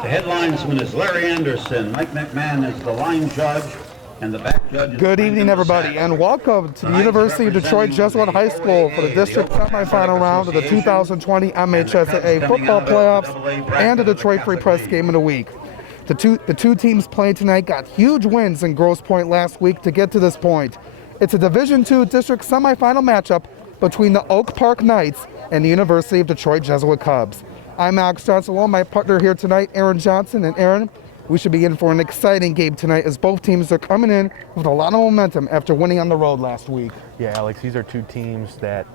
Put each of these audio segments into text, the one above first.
The head linesman is Larry Anderson. Mike McMahon is the line judge, and the back judge is... Good evening, everybody, and welcome to the University of Detroit Jesuit High School for the district semifinal round of the 2020 MHSAA football playoffs and the Detroit Free Press game of the week. The two teams playing tonight got huge wins in Grosse Pointe last week to get to this point. It's a Division II district semifinal matchup between the Oak Park Knights and the University of Detroit Jesuit Cubs. I'm Alex Johnson, along my partner here tonight, Aaron Johnson. And Aaron, we should be in for an exciting game tonight as both teams are coming in with a lot of momentum after winning on the road last week. Yeah, Alex, these are two teams that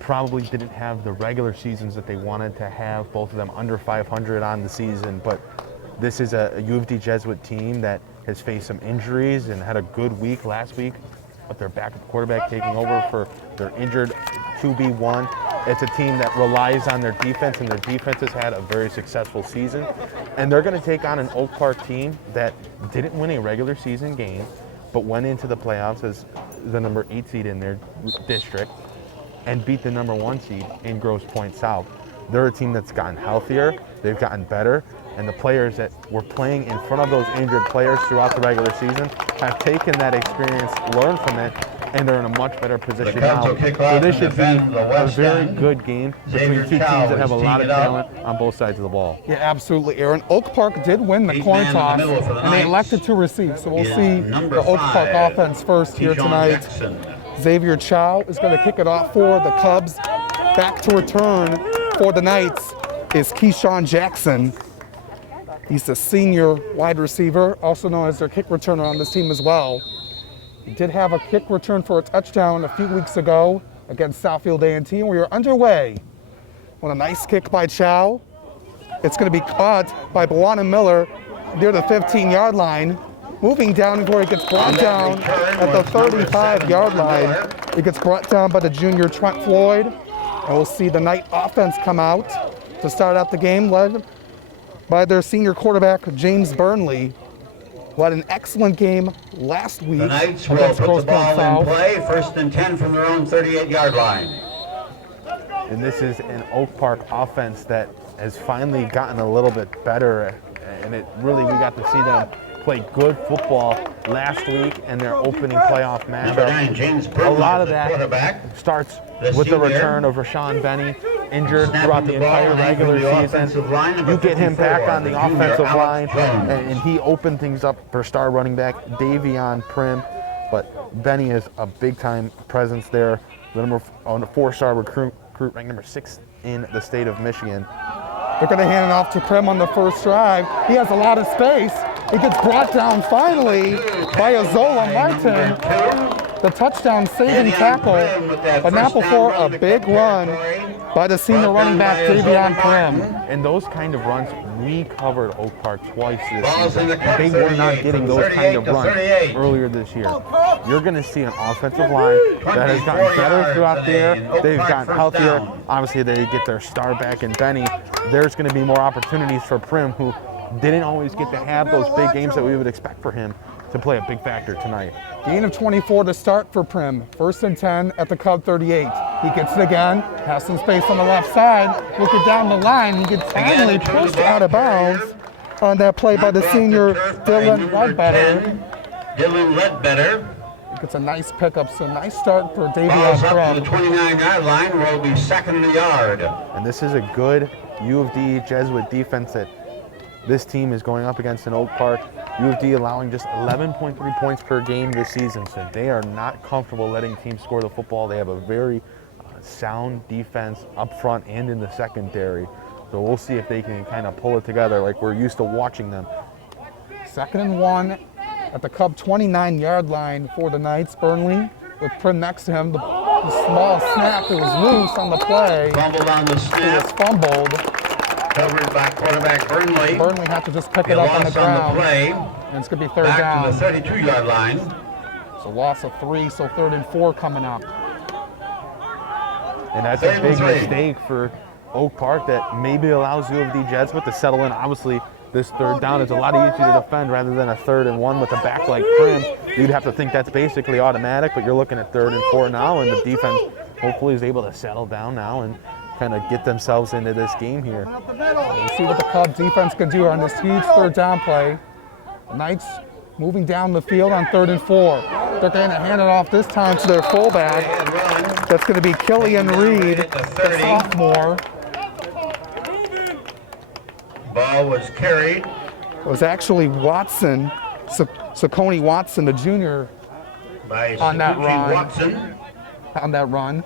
probably didn't have the regular seasons that they wanted to have, both of them under 500 on the season, but this is a U-D Jesuit team that has faced some injuries and had a good week last week with their backup quarterback taking over for their injured QB1. It's a team that relies on their defense, and their defense has had a very successful season. And they're going to take on an Oak Park team that didn't win a regular season game, but went into the playoffs as the number 8 seed in their district and beat the number 1 seed in Grosse Pointe South. They're a team that's gotten healthier, they've gotten better, and the players that were playing in front of those injured players throughout the regular season have taken that experience, learned from it, and they're in a much better position now. So this should be a very good game between two teams that have a lot of talent on both sides of the ball. Yeah, absolutely, Aaron. Oak Park did win the coin toss, and they elected to receive. So we'll see the Oak Park offense first here tonight. Xavier Chow is going to kick it off for the Cubs. Back to return for the Knights is Keyshawn Jackson. He's the senior wide receiver, also known as their kick returner on this team as well. He did have a kick return for a touchdown a few weeks ago against Southfield A&T, and we are underway with a nice kick by Chow. It's going to be caught by Bwana Miller near the 15-yard line. Moving down before he gets brought down at the 35-yard line. He gets brought down by the junior Trent Floyd. And we'll see the Knight offense come out to start out the game, led by their senior quarterback, James Burnley, who had an excellent game last week. The Knights will put the ball in play, 1st and 10 from their own 38-yard line. And this is an Oak Park offense that has finally gotten a little bit better, and we got to see them play good football last week in their opening playoff matchup. A lot of that starts with the return of Rashawn Benny, injured throughout the entire regular season. You get him back on the offensive line, and he opened things up for star running back Davion Prim. But Benny is a big-time presence there. The number 4-star recruit ranked number 6 in the state of Michigan. They're going to hand it off to Prim on the first drive. He has a lot of space. He gets brought down finally by Azola Martin. The touchdown saving tackle, but now before a big run by the senior running back Davion Prim. And those kind of runs, we covered Oak Park twice this season, and they were not getting those kind of runs earlier this year. You're going to see an offensive line that has gotten better throughout the year. They've gotten healthier. Obviously, they get their star back in Benny. There's going to be more opportunities for Prim, who didn't always get to have those big games that we would expect for him to play a big factor tonight. Gain of 24 to start for Prim. 1st and 10 at the Cub 38. He gets it again, has some space on the left side. Look it down the line. He gets finally pushed out of bounds on that play by the senior Dylan Ledbetter. It's a nice pickup, so nice start for Davion Prim. The 29-yard line will be 2nd in the yard. And this is a good U of D Jesuit defense that this team is going up against in Oak Park. U of D allowing just 11.3 points per game this season, so they are not comfortable letting teams score the football. They have a very sound defense up front and in the secondary. So we'll see if they can kind of pull it together like we're used to watching them. 2nd and 1 at the Cub 29-yard line for the Knights. Burnley with Prim next to him. The small snap, it was loose on the play. Fumbled on the snap. It was fumbled. Covered by quarterback Burnley. Burnley had to just pick it up on the ground. And it's going to be 3rd down. Back to the 32-yard line. So loss of 3, so 3rd and 4 coming up. And that's a big mistake for Oak Park that maybe allows U of D Jesuit to settle in. Obviously, this 3rd down is a lot easier to defend rather than a 3rd and 1 with a back like Prim. You'd have to think that's basically automatic, but you're looking at 3rd and 4 now, and the defense hopefully is able to settle down now and kind of get themselves into this game here. We'll see what the Cubs defense can do on this huge third down play. The Knights moving down the field on 3rd and 4. They're going to hand it off this time to their fullback. That's going to be Killian Reed, the sophomore. Ball was carried. It was actually Watson, Saucony Watson, the junior, By on that run. Watson. On that run.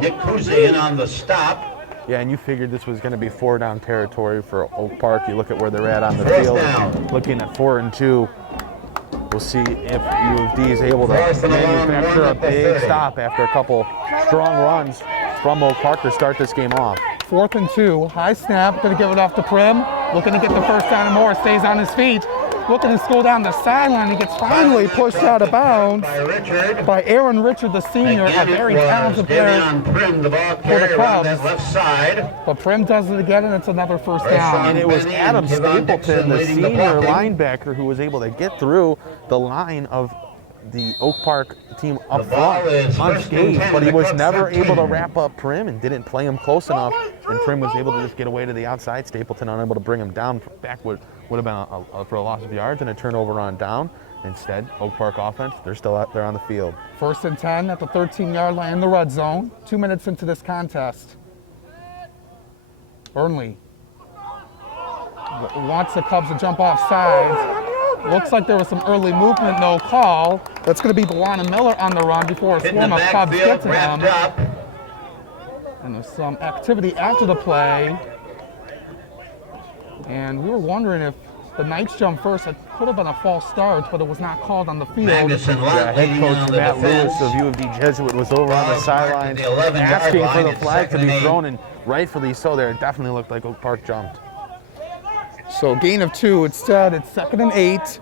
Nick Kuzi in on the stop. Yeah, and you figured this was going to be 4-down territory for Oak Park. You look at where they're at on the 4th field. down. Looking at 4 and 2. We'll see if U of D is able to 4th and 11, manufacture a run at the big 30. stop after a couple strong runs from Oak Park to start this game off. 4th and 2. High snap. Going to give it off to Prim. Looking to get the first down and more. Stays on his feet. Looking to school down the sideline. He gets finally pushed out of bounds By Richard. by Aaron Richard, the senior, Again, a very it was talented player. Davion Prim, the ball the carrier around Cubs. that left side. But Prim does it again, and it's another first Right down. And it was Benny Adam and Kevon Stapleton, Dixon the leading the senior blocking. linebacker, who was able to get through the line of the Oak Park team up The ball front is 1st and unscathed, 10, but he the was Cubs never 13. able to wrap up Prim and didn't play him close enough. And Prim was able to just get away to the outside. Stapleton unable to bring him down. Back would have been for a loss of yards and a turnover on down. Instead, Oak Park offense, they're still out there on the field. 1st and 10 at the 13-yard line in the red zone. 2 minutes into this contest. Burnley wants the Cubs to jump off sides. Looks like there was some early movement, no call. That's going to be Delana Miller on the run before a Hitting swarm the of Cubs get backfield, to wrapped him. up. And there's some activity after the play. And we were wondering if the Knights jump first. It could have been a false start, but it was not called on the field. Magnuson Lott Head leading coach on the Matt defense. Lewis of U of D Jesuit was over on the Ball's marked at sideline the 11-yard asking for line. the It's flag to 2nd be and 8. thrown, and rightfully so there. It definitely looked like Oak Park jumped. So gain of 2. Instead, it's 2nd and 8.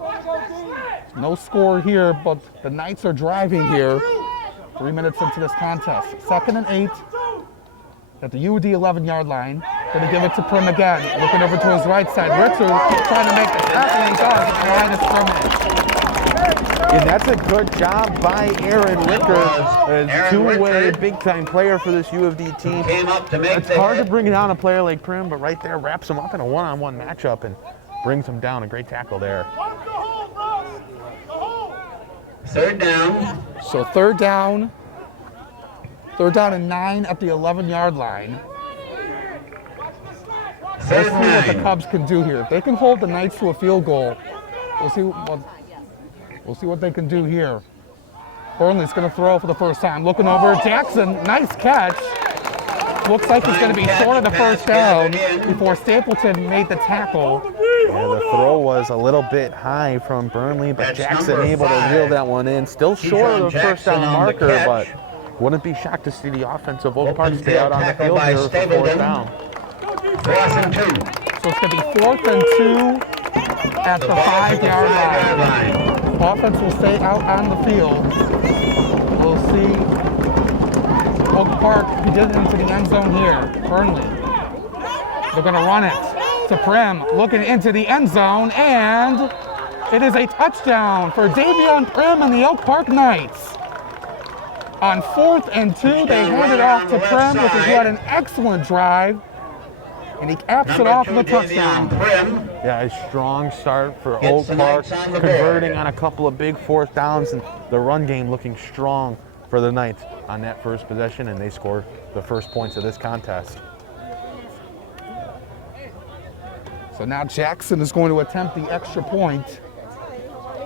No score here, but the Knights are driving here. 3 minutes into this contest. 2nd and 8 at the U-D 11-yard line. Going to give it to Prim again. Looking over to his right side. Richard trying to make the tackle, and he does at the line of scrimmage. And that's a good job by Aaron Wicker, a Aaron two-way Wicker. big-time player for this U of D team. Came up to make It's the hard to hit. bring down a player like Prim, but right there wraps him up in a one-on-one matchup and brings him down. A great tackle there. 3rd down. So third down. 3rd down and 9 at the 11-yard line. We'll 3rd see what the and 9. Cubs can do here. If they can hold the Knights to a field goal, we'll see what they can do here. Burnley's going to throw for the first time. Looking over at Jackson. Nice catch. Looks like he's going to be short of the first down before Stapleton made the tackle. Yeah, the throw was a little bit high from Burnley, but That's Jackson number able to 5. reel that one in. Still short of the Jackson first down on the marker, catch. but wouldn't be shocked to see the offense of Oak Park Open stay out field on the tackle field by here for Stapleton. 4th down. 4th and 2. So it's going to be 4th and 2 at the ball's at the 5-yard 5-yard line. line. Offense will stay out on the field. We'll see Oak Park, he did it into the end zone here. Burnley. They're going to run it to Prim, looking into the end zone, and it is a touchdown for Davion Prim and the Oak Park Knights. On 4th and 2, they hand it off to Prim, because he had an excellent drive, and he caps it Number off 2, with a touchdown. Davion Prim. Yeah, a strong start for Gets Oak the Park, Knights on the converting board. on a couple of big 4th downs, and the run game looking strong for the Knights on that first possession, and they score the first points of this contest. So now Jackson is going to attempt the extra point.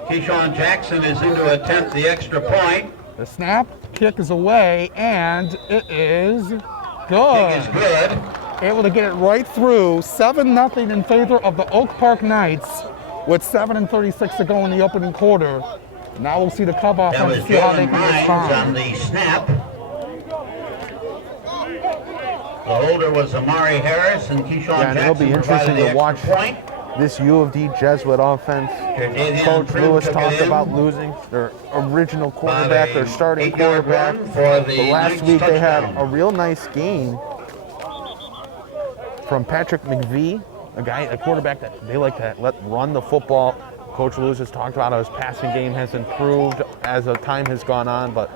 Keyshawn Jackson is in to attempt the extra point. The snap, kick is away, and it is Kick good. is good. Able to get it right through. 7-0 in favor of the Oak Park Knights with 7:36 to go in the opening quarter. Now we'll see the Cub That was offense see how they Dylan can Mines on respond. the snap. The holder was Amari Harris, and Keyshawn Yeah, and it'll Jackson be interesting provided to the watch extra point. this U of D Jesuit offense. Davion Coach Prim Lewis took it talked in. about losing their original quarterback, their starting 8-yard quarterback. run for the But last Knights week they had touchdown. a real nice game from Patrick McVie, a quarterback that they like to let run the football. Coach Lewis has talked about how his passing game has improved as the time has gone on, but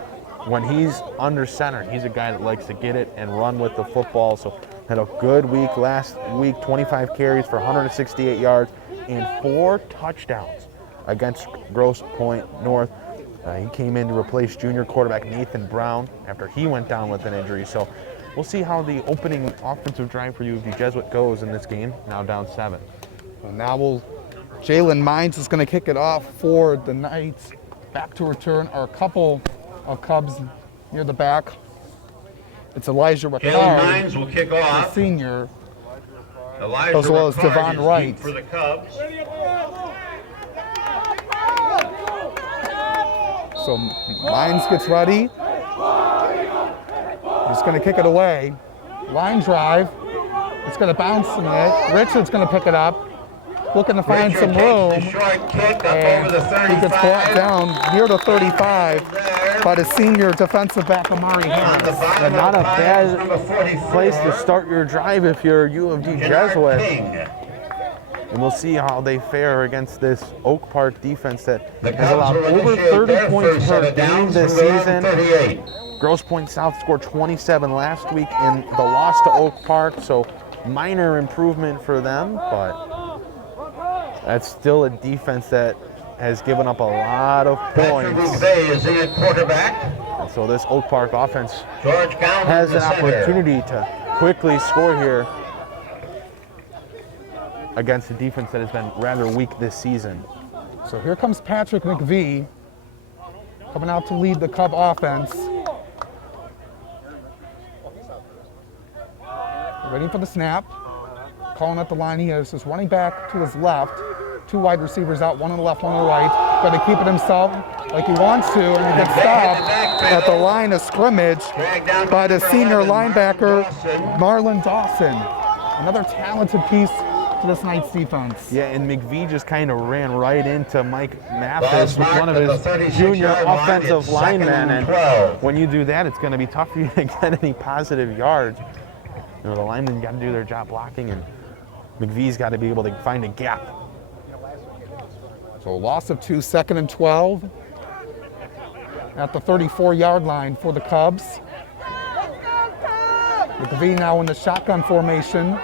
when he's under center, he's a guy that likes to get it and run with the football. So had a good week last week, 25 carries for 168 yards and 4 touchdowns against Grosse Pointe North. He came in to replace junior quarterback Nathan Brown after he went down with an injury. So we'll see how the opening offensive drive for U-D Jesuit goes in this game, now down 7. So now Jalen Mines is going to kick it off for the Knights. Back to return are a couple of Cubs near the back. It's Elijah Jalen Ricard, Mines will kick the off. senior, Elijah as well as Ricard Devon is Wright. deep for the Cubs. So Mines gets ready. He's going to kick it away. Line drive. It's going to bounce in it. Richard's going to pick it up. Looking to find Richard some room. takes the short kick up And over the 35. he gets brought down near the 35 by the senior defensive back Amari On the Harris. bottom And not of a the pile bad is number 44, place to start your drive if you're U-D Kennard Jesuit. King. And we'll see how they fare against this Oak Park defense that The has Cubs allowed will over initiate 30 their points first set per of game downs this from their own season. 38. Grosse Pointe South scored 27 last week in the loss to Oak Park, so minor improvement for them, but that's still a defense that has given up a lot of Patrick points. McVeigh is in at quarterback. And so this Oak Park offense George Cowan has in an the center. opportunity to quickly score here against a defense that has been rather weak this season. So here comes Patrick McVeigh coming out to lead the Cub offense. Waiting for the snap. Calling up the line. He has his running back to his left. 2 wide receivers out, one on the left, one on the right. Got to keep it himself like he wants to, and he gets stopped at the line of scrimmage by the senior linebacker, Marlon Dawson. Another talented piece to this Knights defense. Yeah, and McVeigh just kind of ran right into Mike Mathis with one of Ball's his marked at the junior 36-yard line. offensive It's linemen, second and and 12. when you do that, it's going to be tough for you to get any positive yards. You know, the linemen got to do their job blocking, and McVeigh's got to be able to find a gap. So a loss of 2, second and 12 at the 34-yard line for the Cubs. McVeigh now in the shotgun formation.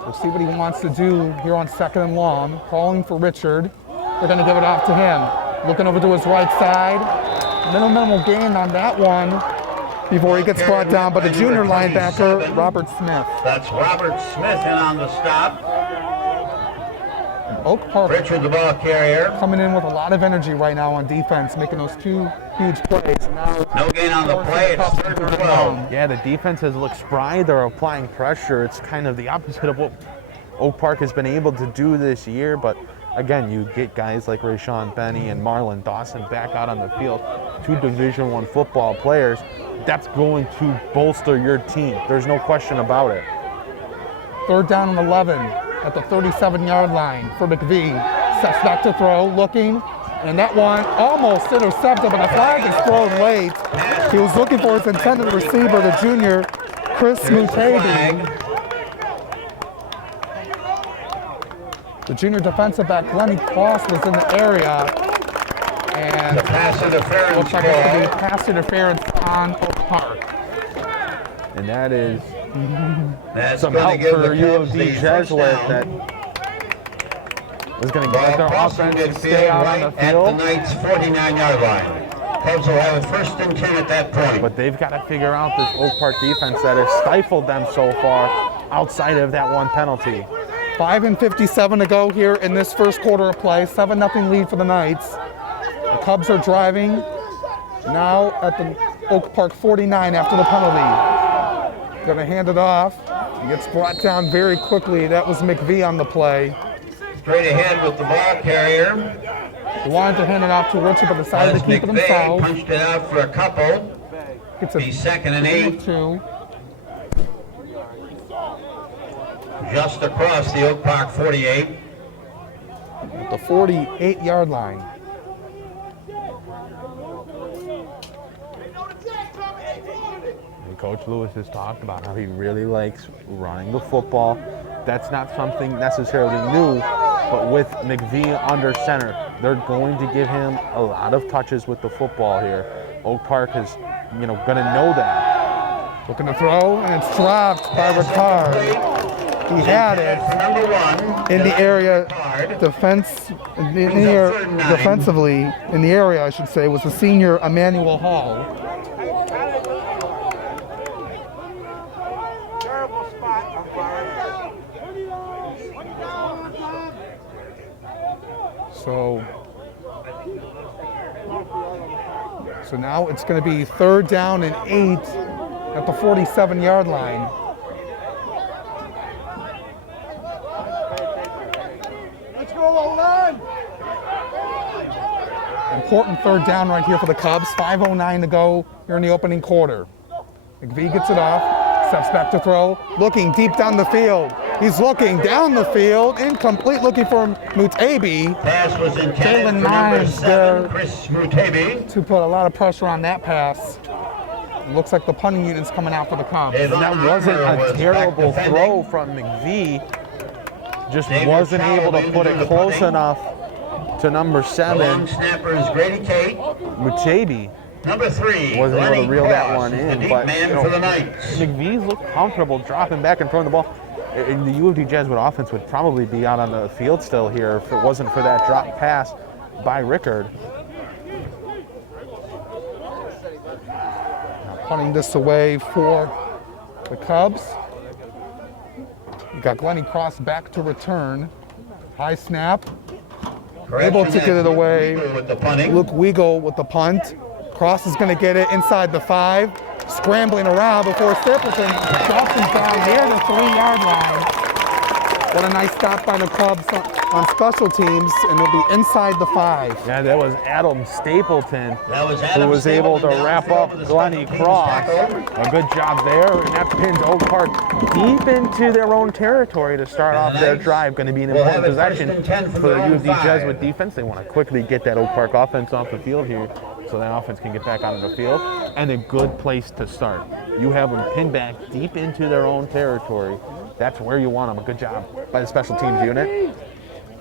We'll see what he wants to do here on second and long. Calling for Richard. They're going to give it off to him. Looking over to his right side. Minimal gain on that one before he gets brought down by the junior linebacker, Robert Smith. That's Robert Smith in on the stop. Oak Park Richard, the ball carrier. coming in with a lot of energy right now on defense, making those 2 huge plays. Now, No gain on the play. It's third and 12. Yeah, the defense has looked spry. They're applying pressure. It's kind of the opposite of what Oak Park has been able to do this year, but again, you get guys like Rayshawn Benny and Marlon Dawson back out on the field, 2 Division I football players. That's going to bolster your team. There's no question about it. third down and 11 at the 37-yard line for McVeigh. Steps back to throw, looking, and that one almost intercepted, but the flag is thrown late. He was looking for his intended receiver, the junior, Chris Mutabi. The junior defensive back, Lenny Cross, was in the area, and The pass interference looks like it's going to be call. pass interference on Oak Park. And that is That's some going to help give for the Cubs U-D the first Jesuit down. that is going to Ball get their crossing offense to stay midfield out right on the at the field. Knights' 49-yard line. Cubs will have a first and 10 at that point. But they've got to figure out this Oak Park defense that has stifled them so far outside of that one penalty. 5:57 to go here in this first quarter of play. 7-0 lead for the Knights. The Cubs are driving now at the Oak Park 49 after the penalty. Going to hand it off. He gets brought down very quickly. That was McVeigh on the play. Straight ahead with the ball carrier. He wanted to hand it off to Richard, but decided As to keep it McVeigh himself. punched it out for a couple. It's a Be second and 8. 2. Just across the Oak Park 48. At the 48-yard line. And Coach Lewis has talked about how he really likes running the football. That's not something necessarily new, but with McVeigh under center, they're going to give him a lot of touches with the football here. Oak Park is, going to know that. Looking to throw, and it's dropped by Ricard. He had it in the area, defensively, in the area, I should say, was the senior Emmanuel Hall. So now it's going to be 3rd down and 8 at the 47-yard line. Important 3rd down right here for the Cubs. 5:09 to go here in the opening quarter. McVie gets it off, steps back to throw, looking deep down the field. He's looking down the field, incomplete, looking for Mutabi. Pass was intended Jalen for number Mines 7, there Chris Mutabi. to put a lot of pressure on that pass. It looks like the punting unit's coming out for the Cubs. And that wasn't a terrible throw from McVie. Just wasn't able to put it close enough to number 7. The long snapper is Grady Tate. Mutabi Number 3, wasn't able Lenny to reel that Cross, one the in, deep but man for the Knights. McVie's looked comfortable dropping back and throwing the ball. And the U of D Jesuit offense would probably be out on the field still here if it wasn't for that drop pass by Rickard. Punting this away for the Cubs. You got Glenny Cross back to return. High snap. Able to get it away. Luke Weigel with the punt. Cross is going to get it inside the 5. Scrambling around before Stapleton drops him down near the 3-yard line. What a nice stop by the Cubs on special teams, and it'll be inside the 5. Yeah, that was Adam Stapleton who was able to wrap up Glenny Cross. A good job there, and that pins Oak Park deep into their own territory to start off their drive. Going to be an important possession for the U of D Jesuit defense. They want to quickly get that Oak Park offense off the field here so that offense can get back onto the field. And a good place to start. You have them pinned back deep into their own territory. That's where you want them. A good job by the special teams unit.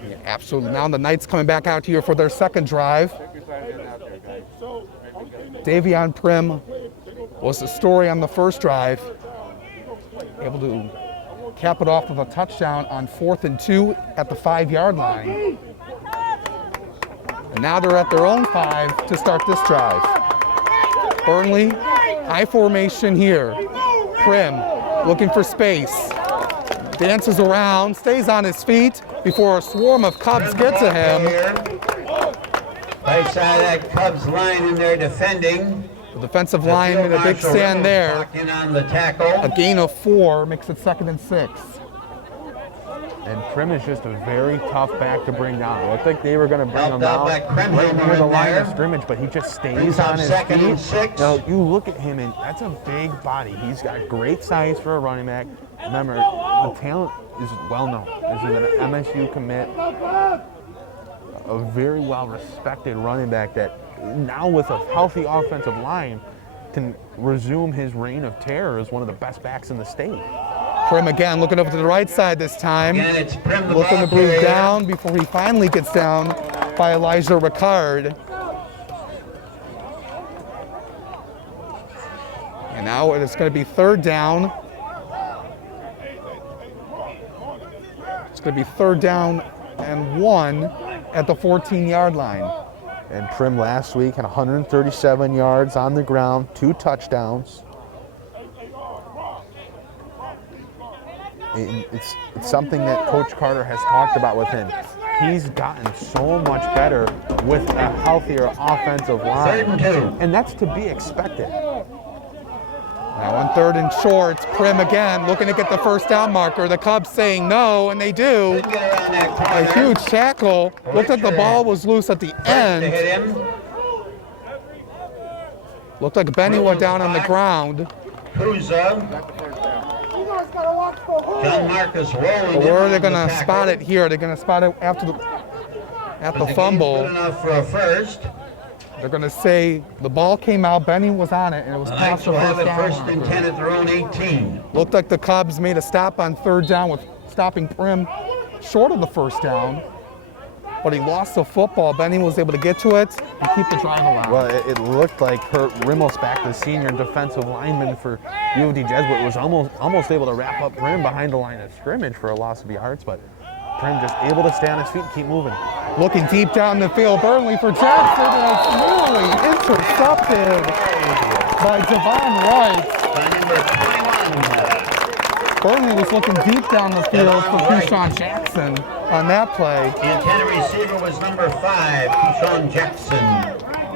Yeah, absolutely. Now the Knights coming back out here for their second drive. Davion Prim was the story on the first drive. Able to cap it off with a touchdown on 4th and 2 at the 5-yard line. And now they're at their own 5 to start this drive. Burnley, high formation here. Prim looking for space. Dances around, stays on his feet before a swarm of Cubs get to him. Right side of that Cubs line in there defending. The defensive lineman, a big stand there. In on the tackle. A gain of 4 makes it 2nd and 6. And Prim is just a very tough back to bring down. It looked like they were going to bring him down right right near the line of scrimmage, but he just stays on his feet. Now, you look at him, and that's a big body. He's got great size for a running back. Remember, the talent is well known. This is an MSU commit, a very well-respected running back that now with a healthy offensive line can resume his reign of terror as one of the best backs in the state. Prim again looking over to the right side this time. Again, it's Prim, looking to move down before he finally gets down by Elijah Ricard. And now it's going to be 3rd down. It's going to be 3rd down and 1 at the 14-yard line. And Prim last week had 137 yards on the ground, 2 touchdowns. It's something that Coach Carter has talked about with him. He's gotten so much better with a healthier offensive line. And that's to be expected. Now on 3rd and short, Prim again looking to get the 1st down marker. The Cubs saying no, and they do. A huge tackle. Looked like the ball was loose at the end. Looked like Benny went down on the ground. John Marcus rolling. But where are they going to spot it here? They're going to spot it after the fumble. Good enough for a first. They're going to say the ball came out, Benny was on it, and it was past the have first it down. 1st and 10 at their own 18. Looked like the Cubs made a stop on 3rd down with stopping Prim short of the 1st down. but he lost the football. Benning was able to get to it and keep the drive alive. Well, it looked like Kurt Rimmelsback, the senior defensive lineman for U-D Jesuit, was almost able to wrap up Prim behind the line of scrimmage for a loss of yards, but Prim just able to stay on his feet and keep moving. Looking deep down the field, Burnley for Jackson, and it's nearly intercepted by Devon Wright. Burnley was looking deep down the field for Keyshawn Jackson on that play. The intended receiver was number 5, Keyshawn Jackson.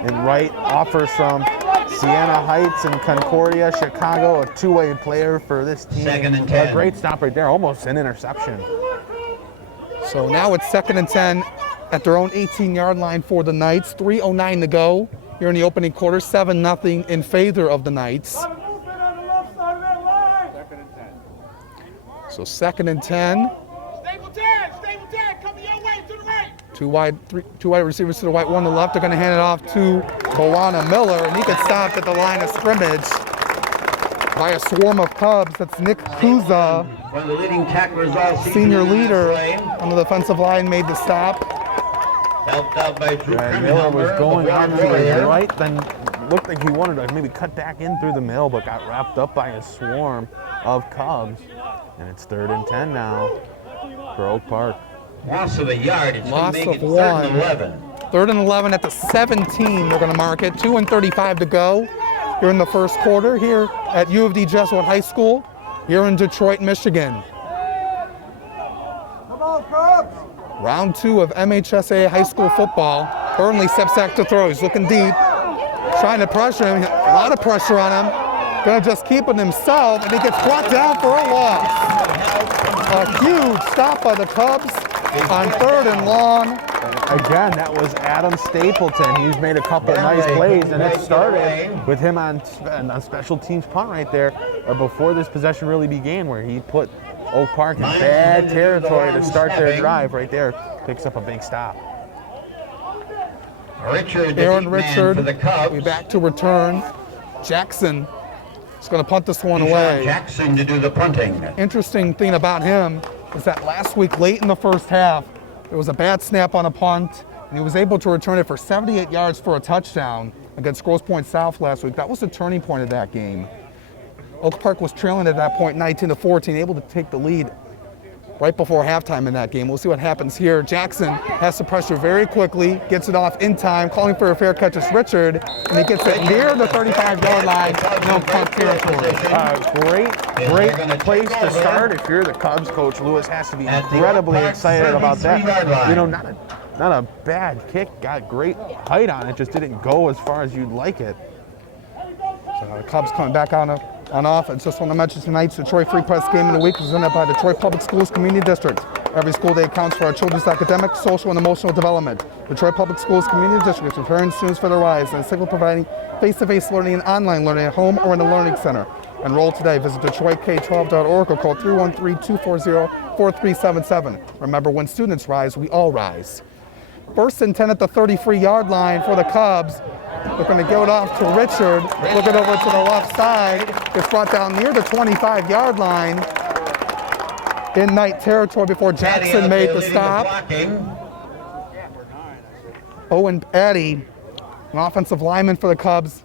And Wright offers from Siena Heights and Concordia, Chicago, a two-way player for this team. 2nd and 10. A great stop right there, almost an interception. So now it's 2nd and 10 at their own 18-yard line for the Knights. 3:09 to go here in the opening quarter. 7-0 in favor of the Knights. So 2nd and 10. Stable 10, coming your way to the right. Two wide receivers to the right, one to the left. They're going to hand it off to Bowana Miller, and he gets stopped at the line of scrimmage by a swarm of Cubs. That's Nick Kuza, One of the leading tacklers all season. senior in that leader play. on the defensive line, made the stop. Helped out by Drew Miller was going on to his Warrior. right, then looked like he wanted to maybe cut back in through the middle, but got wrapped up by a swarm of Cubs. And it's 3rd and 10 now for Oak Park. Loss of a yard. It's Loss going to make of it 3rd and one. 11. 3rd and 11 at the 17. They're going to mark it. 2:35 to go here in the first quarter here at U-D Jesuit High School here in Detroit, Michigan. Round 2 of MHSA high school football. Burnley steps back to throw. He's looking deep, trying to pressure him. A lot of pressure on him. Gonna just keep it himself, and he gets brought down for a loss. A huge stop by the Cubs on 3rd and long. Again, that was Adam Stapleton. He's made a couple nice plays, and it started with him on special teams punt right there before this possession really began, where he put Oak Park in bad territory to start their drive right there. Picks up a big stop. Richard, Aaron the big man Richard, for the Cubs. we back to return. Jackson is going to punt this one Keyshawn away. Jackson to do the punting. Interesting thing about him is that last week, late in the first half, there was a bad snap on a punt, and he was able to return it for 78 yards for a touchdown against Grosse Pointe South last week. That was the turning point of that game. Oak Park was trailing at that point 19-14, able to take the lead right before halftime in that game. We'll see what happens here. Jackson has to pressure very quickly, gets it off in time, calling for a fair catch. It's Richard, and he gets it near the 35-yard line in Oak Park territory. Great place to start. If you're the Cubs coach, Lewis has to be incredibly excited about that. You know, not a bad kick, got great height on it, just didn't go as far as you'd like it. So the Cubs coming back on offense. Just want to mention tonight's Detroit Free Press Game of the Week presented by Detroit Public Schools Community District. Every school day counts for our children's academic, social, and emotional development. Detroit Public Schools Community District is preparing students for their rise and is providing face-to-face learning and online learning at home or in the Learning Center. Enroll today. Visit DetroitK12.org or call 313-240-4377. Remember, when students rise, we all rise. 1st and 10 at the 33-yard line for the Cubs. They're going to give it off to Richard. Looking over to the left side. Gets brought down near the 25-yard line in Knight territory before Jackson made the stop. Owen Addy, an offensive lineman for the Cubs,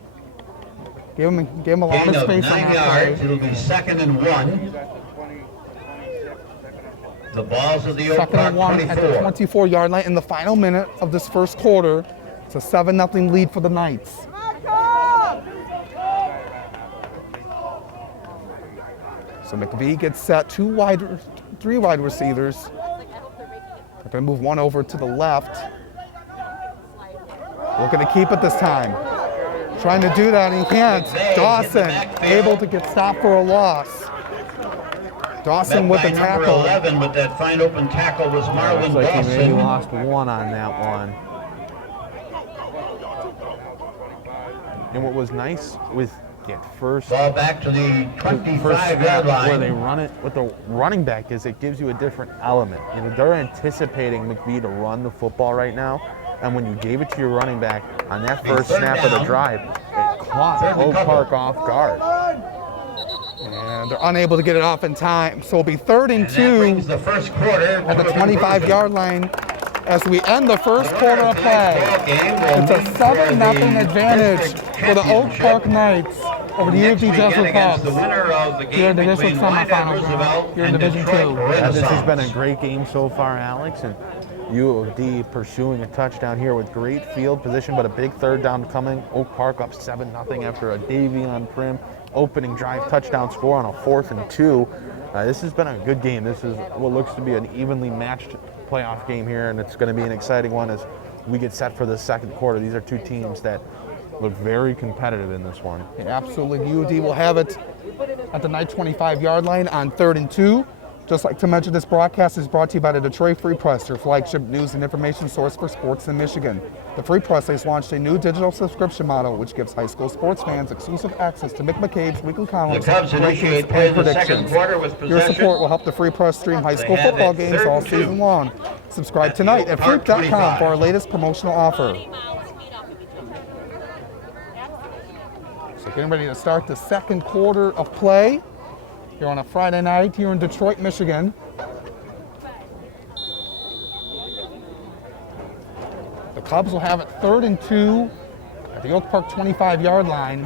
gave him a lot of space on that play. It'll be 2nd and 1. The balls of the Oak 2nd and 1 Park at the 24-yard line in the final minute of this first quarter. It's a 7-0 lead for the Knights. So McVie gets set, 3 wide receivers. They're going to move one over to the left. Looking to keep it this time. Trying to do that, and he can't. Dawson able to get stopped for a loss. Dawson with the tackle. Number 11 with that fine open tackle was Marlon Looks like he maybe Dawson. lost one on that one. And what was nice with first Ball back to the snap 25-yard line. where they run it with the running back is it gives you a different element. You know, they're anticipating McVie to run the football right now, and when you gave it to your running back on that first snap of the drive, it caught Oak Park off guard. And they're unable to get it off in time. So it'll be 3rd and That 2 brings the first quarter at the to a 25-yard line as we end the first quarter of play. It's a 7-0 advantage for the Oak Park Knights over the U-D Jesuit Cubs here in the district semifinals here in Division 2. Yeah, this has been a great game so far, Alex, and U-D pursuing a touchdown here with great field position, but a big third down coming. Oak Park up 7-0 after a Davion Prim opening drive touchdown score on a 4th and 2. This has been a good game. This is what looks to be an evenly matched playoff game here, and it's going to be an exciting one as we get set for the second quarter. These are two teams that look very competitive in this one. Yeah, absolutely. U-D will have it at the Knight 25-yard line on 3rd and 2. Just like to mention, this broadcast is brought to you by the Detroit Free Press, your flagship news and information source for sports in Michigan. The Free Press has launched a new digital subscription model which gives high school sports fans exclusive access to Mick McCabe's weekly columns, The Cubs initiate play in the second quarter with Your possession. support will help the Free Press stream high school They have football it games 3rd all and 2. season long. Subscribe At the tonight Oak at Park freep.com 25. for our latest promotional offer. So getting ready to start the second quarter of play here on a Friday night here in Detroit, Michigan. The Cubs will have it 3rd and 2 at the Oak Park 25-yard line.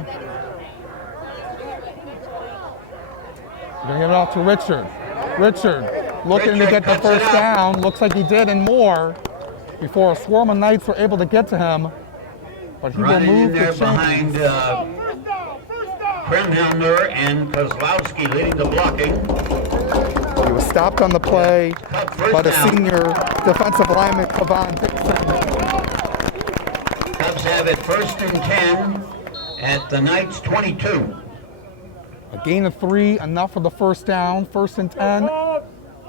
They're going to give it off to Richard. Richard looking to get the first down. Looks like he did and more before a swarm of Knights were able to get to him. But he will Running in move there the behind chains. Kremhelmer and Kozlowski leading the blocking. He was stopped on the play by the senior defensive lineman, Kevon Dixon. Cubs have it 1st and 10 at the Knights 22. A gain of 3, enough for the first down. 1st and 10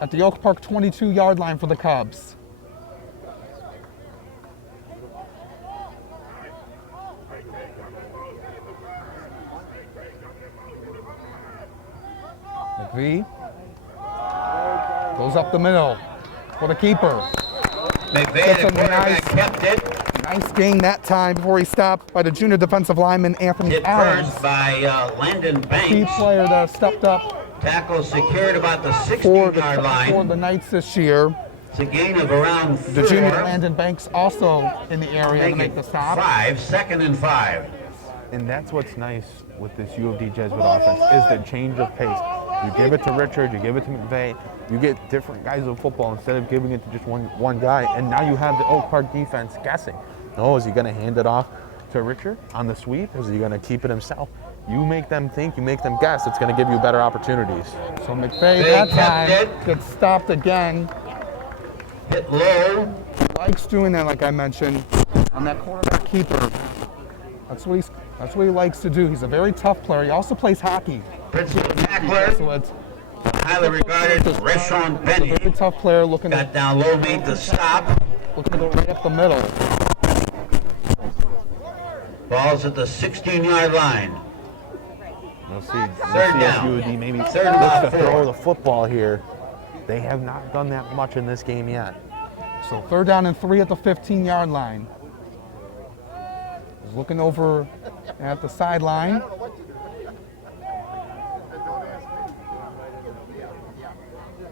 at the Oak Park 22-yard line for the Cubs. McVee goes up the middle for the keeper. McVeigh, That's the a quarterback, nice- kept it. Nice gain that time before he stopped by the junior defensive lineman Anthony Hit Allen. first by Landon Key Banks. player that stepped up Tackle secured about the for 16-yard the line. Knights this year. It's a gain of around 4. The junior Landon Banks also in the area to make the stop. 5, 2nd and 5. And that's what's nice with this U-D Jesuit offense is the change of pace. You give it to Richard, you give it to McVeigh, you get different guys of football instead of giving it to just one guy. And now you have the Oak Park defense guessing. No, is he going to hand it off to Richard on the sweep? Is he going to keep it himself? You make them think, you make them guess. It's going to give you better opportunities. So McVeigh that time gets stopped again. Hit low. Likes doing that, like I mentioned, on that cornerback keeper. That's what he likes to do. He's a very tough player. He also plays hockey. Principal tackler, So it's highly regarded, Rashawn a very Benny. tough player looking Got down low, made the stop. to go right up the middle. Ball's at the 16-yard line. We'll see Third if down. U-D maybe looks Third and about to 4. throw the football here. They have not done that much in this game yet. So 3rd down and 3 at the 15-yard line. He's looking over at the sideline.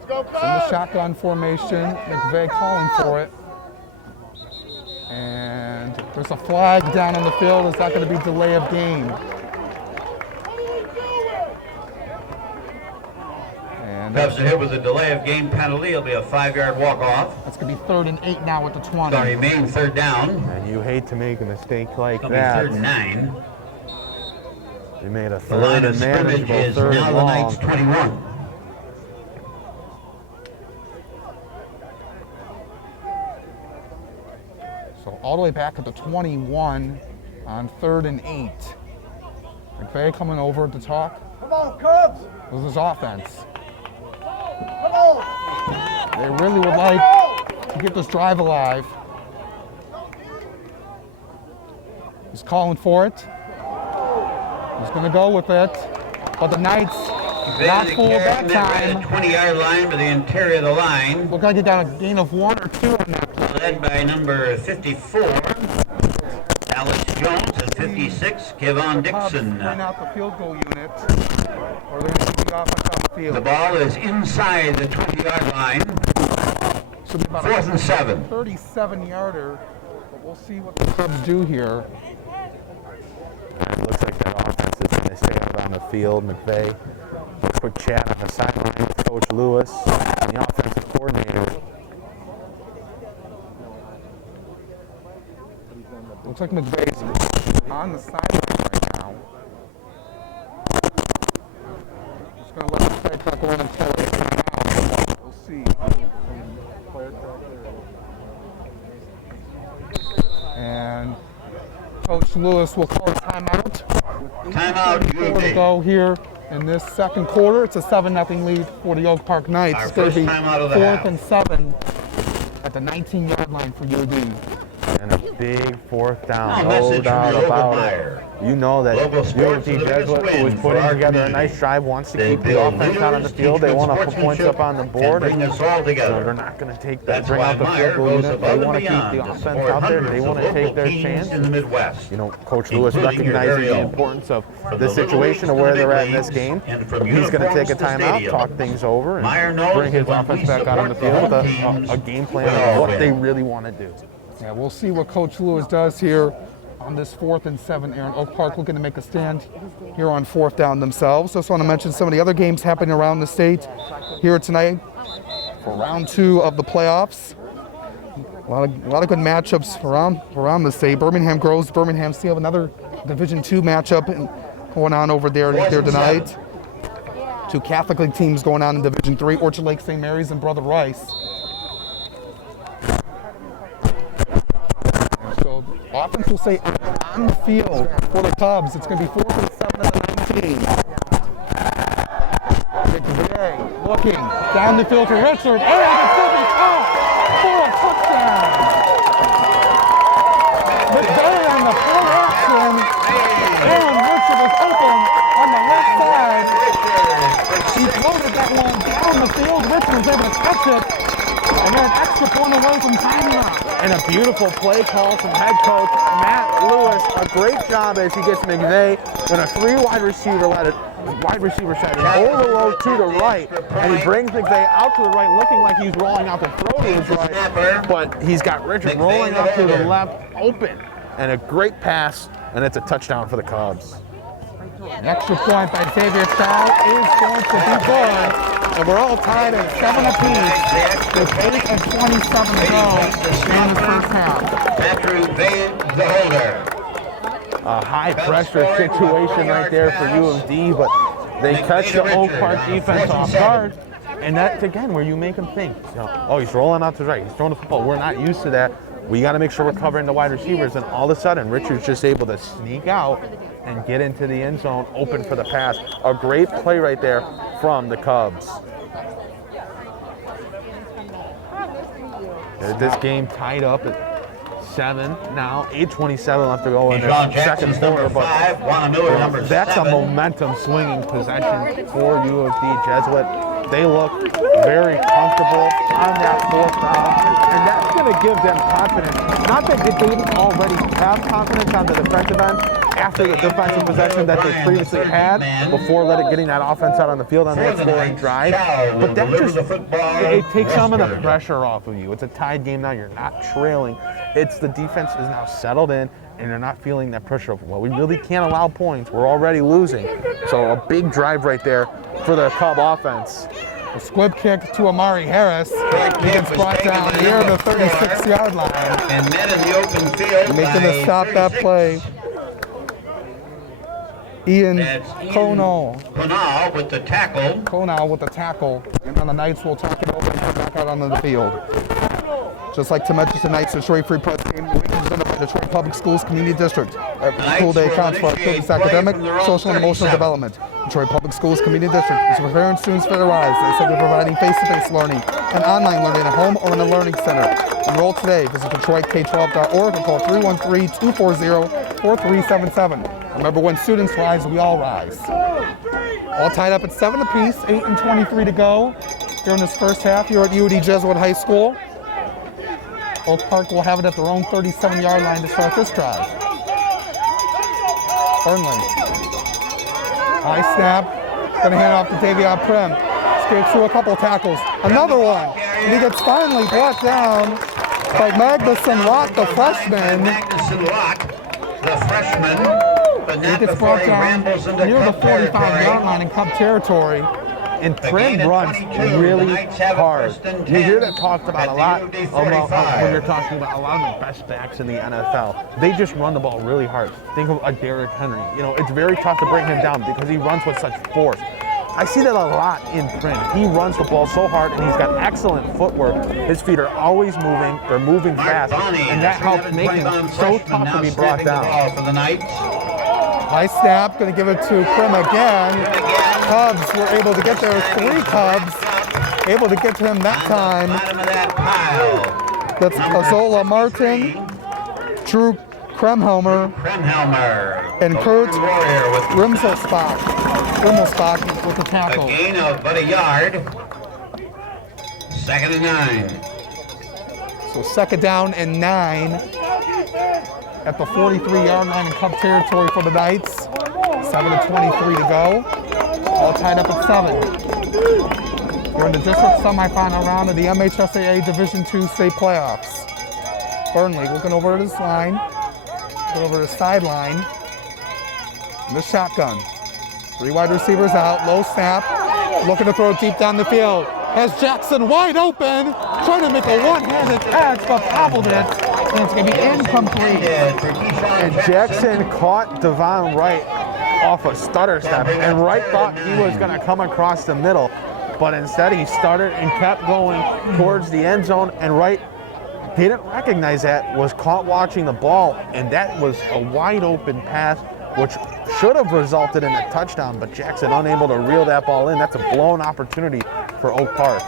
It's in the shotgun formation. McVeigh calling for it. And there's a flag down on the field. Is that going to be delay of game? And Cubs are hit with a delay of game penalty. It'll be a 5-yard walk-off. that's going to be 3rd and 8 now at the 20. Going to remain 3rd down. And you hate to make a mistake like It'll be that. 3rd and 9. They made a The line third of and scrimmage manageable is third now and the Knights long. 21. So all the way back at the 21 on 3rd and 8. McVeigh coming over to talk. Come on, Cubs! This is his offense. Come on! They really would like to get this drive alive. He's calling for it. He's going to go with it. But the Knights not They fooled that carrying that time. 20-yard line to the interior of the line. Look like he got a gain of 1 or 2 on that play. Led by number 54, Alex Jones, and 56, Kevon Cubs Dixon. bring out the field goal unit, or they're going to keep the offense off the The field. ball is inside the 20-yard line. It'll be about 4th and 7. 37-yarder, but we'll see what the Cubs do here. Looks like that offense is going to stay up on the field. McVay, quick chat on the sideline with Coach Lewis, the offensive coordinator. Looks like McVay's on the sideline right now. Just going to let the play clock go in until it comes out. We'll see. And Coach Lewis will call a timeout. Timeout, Four to U-D. go here in this second quarter. It's a 7-0 lead for the Oak Park Knights. Our It's going to be first timeout of the 4th half. and 7 at the 19-yard line for U-D. And a big fourth down, Now, no message doubt from the about local it. buyer. You know that Local sports U-D is the biggest Jesuit, who was win for putting our together a community. nice drive, wants to They keep the build offense out on the leaders, field. They teach want to good put points up on the and board, bring us all so together. they're not going to That's bring why out the Meyer field goal goes unit. above They and want to keep beyond the to offense support out there. They hundreds want of to take local their teams chance. in the Midwest. You know, Coach Lewis including your recognizing very the own. importance of From the the little situation leagues of to where the they're big at in this leagues, game. and from He's going to take a uniforms to timeout, stadiums. talk things over, Meyer and knows bring his that when offense we back out on the support field the with home teams, a game plan we'll of all what win. they really want to do. Yeah, we'll see what Coach Lewis does here on this 4th and 7. Aaron, Oak Park looking to make a stand here on 4th down themselves. Just want to mention some of the other games happening around the state here tonight for round 2 of the playoffs. A lot of good matchups around the state. Birmingham Groves, Birmingham Steel, another Division II matchup going on over there tonight. 2 Catholic League teams going on in Division III, Orchard Lake St. Mary's and Brother Rice. So offense will stay on the field for the Cubs. It's going to be 4th and 7 at the 19. McVay looking down the field to Richard. And it's going to be caught for a touchdown. McVay on the full action. And Richard is open on the left side. He floated that one down the field. Richard was able to catch it. And then an extra point away from tying up. And a beautiful play call from head coach Matt Lewis. A great job as he gets McVay when a 3 wide receiver set is overload to the right, and he brings McVay out to the right, looking like he's rolling out the throw to his right, but he's got Richard rolling out to the left, open, and a great pass, and it's a touchdown for the Cubs. An extra point by Xavier Chow is going to be good. And we're all tied at 7 apiece with 8 and 27 to go in the first half. Patrick Van the holder. A high pressure situation right there for U of D, but they catch the Oak Park defense off guard. And that's, again, where you make them think, you know, oh, he's rolling out to the right, he's throwing the football. We're not used to that. We got to make sure we're covering the wide receivers. And all of a sudden, Richard's just able to sneak out and get into the end zone, open for the pass. A great play right there from the Cubs. This game tied up at 7 now, 8:27 left to go in the second quarter. But that's a momentum swinging possession for U of D Jesuit. They look very comfortable on that 4th down, and that's going to give them confidence. Not that they didn't already have confidence on the defensive end after the defensive possession that they previously had before getting that offense out on the field on that scoring drive, but that just it takes some of the pressure off of you. It's a tied game now. You're not trailing. It's the defense is now settled in, and they're not feeling that pressure of, well, we really can't allow points. We're already losing. So a big drive right there for the Cub offense. A squib kick to Amari Harris. He gets brought down near the 36-yard line. And then in the open field, Making to stop that play. Ian Conall. Conall with the tackle. Conall with the tackle. And then the Knights will talk it over and come back out onto the field. Just like to mention tonight's Detroit Free Press game, the week is presented by Detroit Public Schools Community District. Every school day counts for our children's academic, social, and emotional development. Detroit Public Schools Community District is preparing students for their lives. Instead of providing face-to-face learning and online learning at home or in a learning center. Enroll today. Visit DetroitK12.org and call 313-240-4377. Remember, when students rise, we all rise. All tied up at 7 apiece, 8 and 23 to go here in this first half here at U-D Jesuit High School. Oak Park will have it at their own 37-yard line to start this drive. Burnley. High snap. Going to hand off to Davion Prim. Escapes through a couple tackles. Another one. and he gets finally brought down by Magnuson Locke, the freshman. Magnuson Locke, the freshman, but He not gets before brought he down rambles into near the Cub territory. 45-yard line in Cub territory. And gain Prim of runs 22. The really Knights have it hard. first and You hear 10 that talked about at a the lot U-D about 45. when you're talking about a lot of the best backs in the NFL. They just run the ball really hard. Think of a Derrick Henry. You know, it's very tough to bring him down because he runs with such force. I see that a lot in Prim. He runs the ball so hard, and he's got excellent footwork. His feet are always moving. They're moving fast, and that helps make him so tough to be brought down. For the Knights. High snap, going to give it to Prim again. Cubs were able to get there. 3 Cubs able to get to him that time. Bottom of that pile. That's Number Azola Martin, 63, Drew Kremhelmer, Kremhelmer. and The Kurt Lone Warrior with Rimmelstock with the a tackle. gain of but a yard. 2nd and 9. So 2nd down and 9 at the 43-yard line in Cub territory for the Knights. 7:23 to go. All tied up at 7. We're in the district semifinal round of the MHSAA Division II state playoffs. Burnley looking over at his line, looking over the sideline. In the shotgun. 3 wide receivers out, low snap, looking to throw deep down the field. Has Jackson wide open, trying to make a one-handed catch, but bobbled it, and it's going to be incomplete. And Jackson caught Devon Wright off a stutter step, and Wright thought he was going to come across the middle, but instead he started and kept going towards the end zone, and Wright didn't recognize that, was caught watching the ball, and that was a wide open pass, which should have resulted in a touchdown, but Jackson unable to reel that ball in. That's a blown opportunity for Oak Park.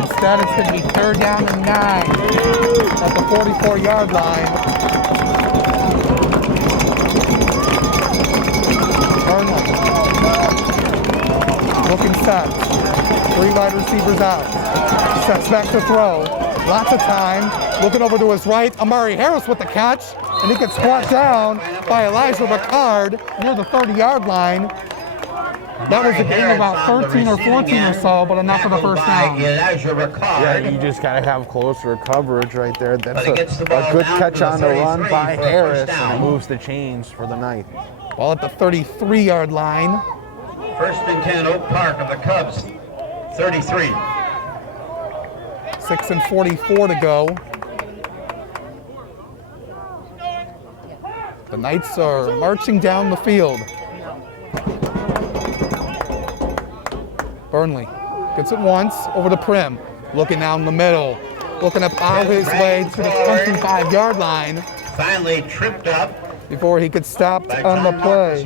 Instead, it's going to be 3rd down and 9 at the 44-yard line. Burnley looking set. 3 wide receivers out. Sets back to throw. Lots of time. Looking over to his right. Amari Harris with the catch. And he gets brought down by Elijah Ricard near the 30-yard line. That was a gain of about 13 or 14 or so, but enough for the first down. Yeah, you just got to have closer coverage right there. That's a good catch on the run by Harris, and it moves the chains for the night. Ball at the 33-yard line. 1st and 10, Oak Park of the Cubs, 33. 6:44 to go. The Knights are marching down the field. Burnley gets it once over to Prim. Looking down the middle. Looking up out his way to the 25-yard line. Finally tripped up Before he could stop on the play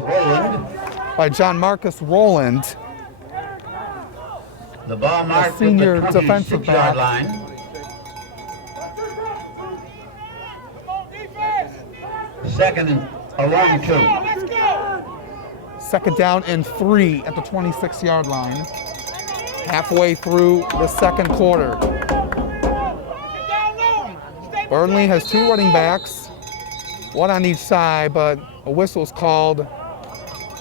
by John Marcus Rowland. The ball marked senior at the defensive 26-yard back. line. 2nd and a long 2. Let's go! 2nd down and 3 at the 26-yard line. Halfway through the 2nd quarter. Down low! Stay Burnley has 2 running backs, 1 on each side, but a whistle's called,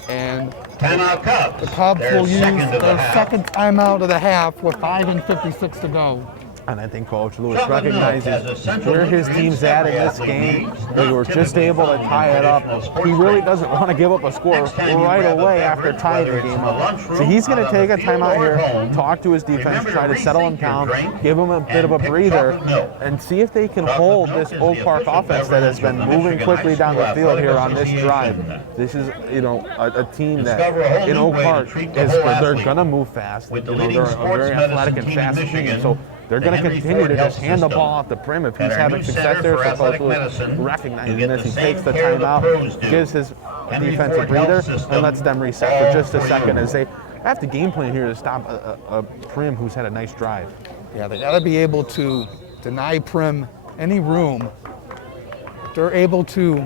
and Timeout Cubs. the Cubs Their will use second of the their half. 2nd timeout of the half with 5:56 to go. And I think Coach Lewis Shelton Mills has recognizes essential where his nutrients team's at in every this athlete game. needs, They not were just typically able to found in tie it up. traditional sports He really drinks. doesn't want to give up a score Next time you right grab a away after beverage, tying whether the it's game in the up. lunchroom, So he's going out to on take the a field, timeout or here, at home. talk to his defense, Remember try to settle him rethink your down, drink give him a bit of a and pick breather, chocolate milk. and see if they can Chocolate hold milk this is Oak the Park official offense that has been beverage of the moving Michigan quickly High down the School field here Athletic on this drive. Association. This is, a team that Discover a whole in new Oak way to Park treat the is whole they're athlete. going to move fast. With the You know, leading they're a sports very medicine athletic and team in fast team, Michigan, so they're the going to Henry continue Ford to just Health hand the System. ball off the Prim. If At he's our having new success Center there, for so Coach Athletic Lewis Medicine, recognizing you'll get this, the he same takes the care the timeout, pros do. gives his Henry defense a Ford breather, Health System, and lets them reset for all just a for second you. as they have to game plan here to stop a Prim who's had a nice drive. Yeah, they gotta be able to deny Prim any room. If they're able to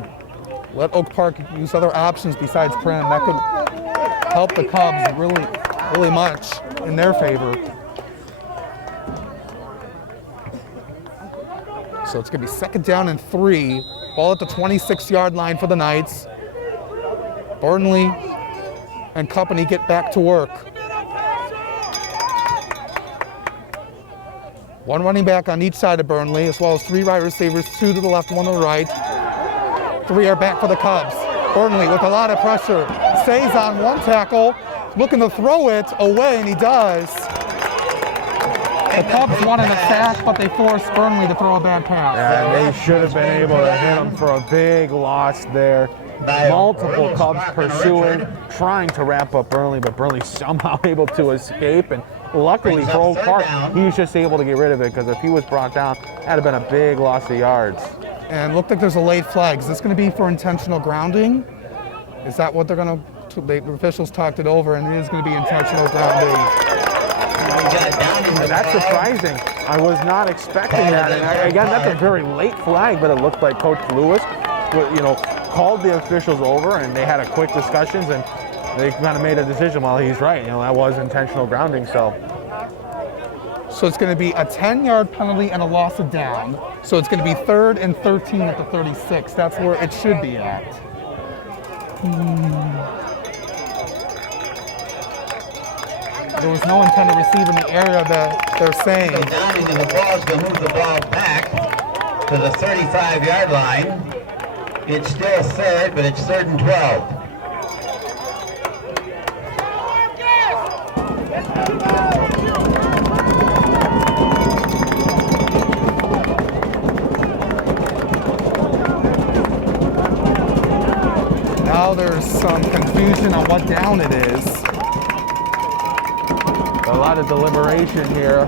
let Oak Park use other options besides Prim, that could help the Cubs really much in their favor. So it's gonna be 2nd down and 3. Ball at the 26-yard line for the Knights. Burnley and company get back to work. One running back on each side of Burnley, as well as 3 wide receivers, 2 to the left, 1 to the right. 3 are back for the Cubs. Burnley with a lot of pressure, stays on 1 tackle, looking to throw it away, and he does. The Cubs wanted a sack, but they forced Burnley to throw a bad pass. Yeah, and they should have been able to hit him for a big loss there. Multiple Cubs pursuing, trying to wrap up Burnley, but Burnley somehow able to escape. And luckily for Oak Park, he was just able to get rid of it, because if he was brought down, that'd have been a big loss of yards. And looked like there's a late flag. Is this going to be for intentional grounding? Is that what they're going to? The officials talked it over, and it is going to be intentional grounding. That's surprising. I was not expecting that. And again, that's a very late flag, but it looked like Coach Lewis, called the officials over, and they had a quick discussions, and they kind of made a decision. Well, he's right. That was intentional grounding. So it's going to be a 10-yard penalty and a loss of down. So it's going to be 3rd and 13 at the 36. That's where it should be at. There was no intent to receive in the area that they're saying. So Downing and the ball is going to move the ball back to the 35-yard line. It's still 3rd, but it's 3rd and 12. Now there's some confusion on what down it is. a lot of deliberation here.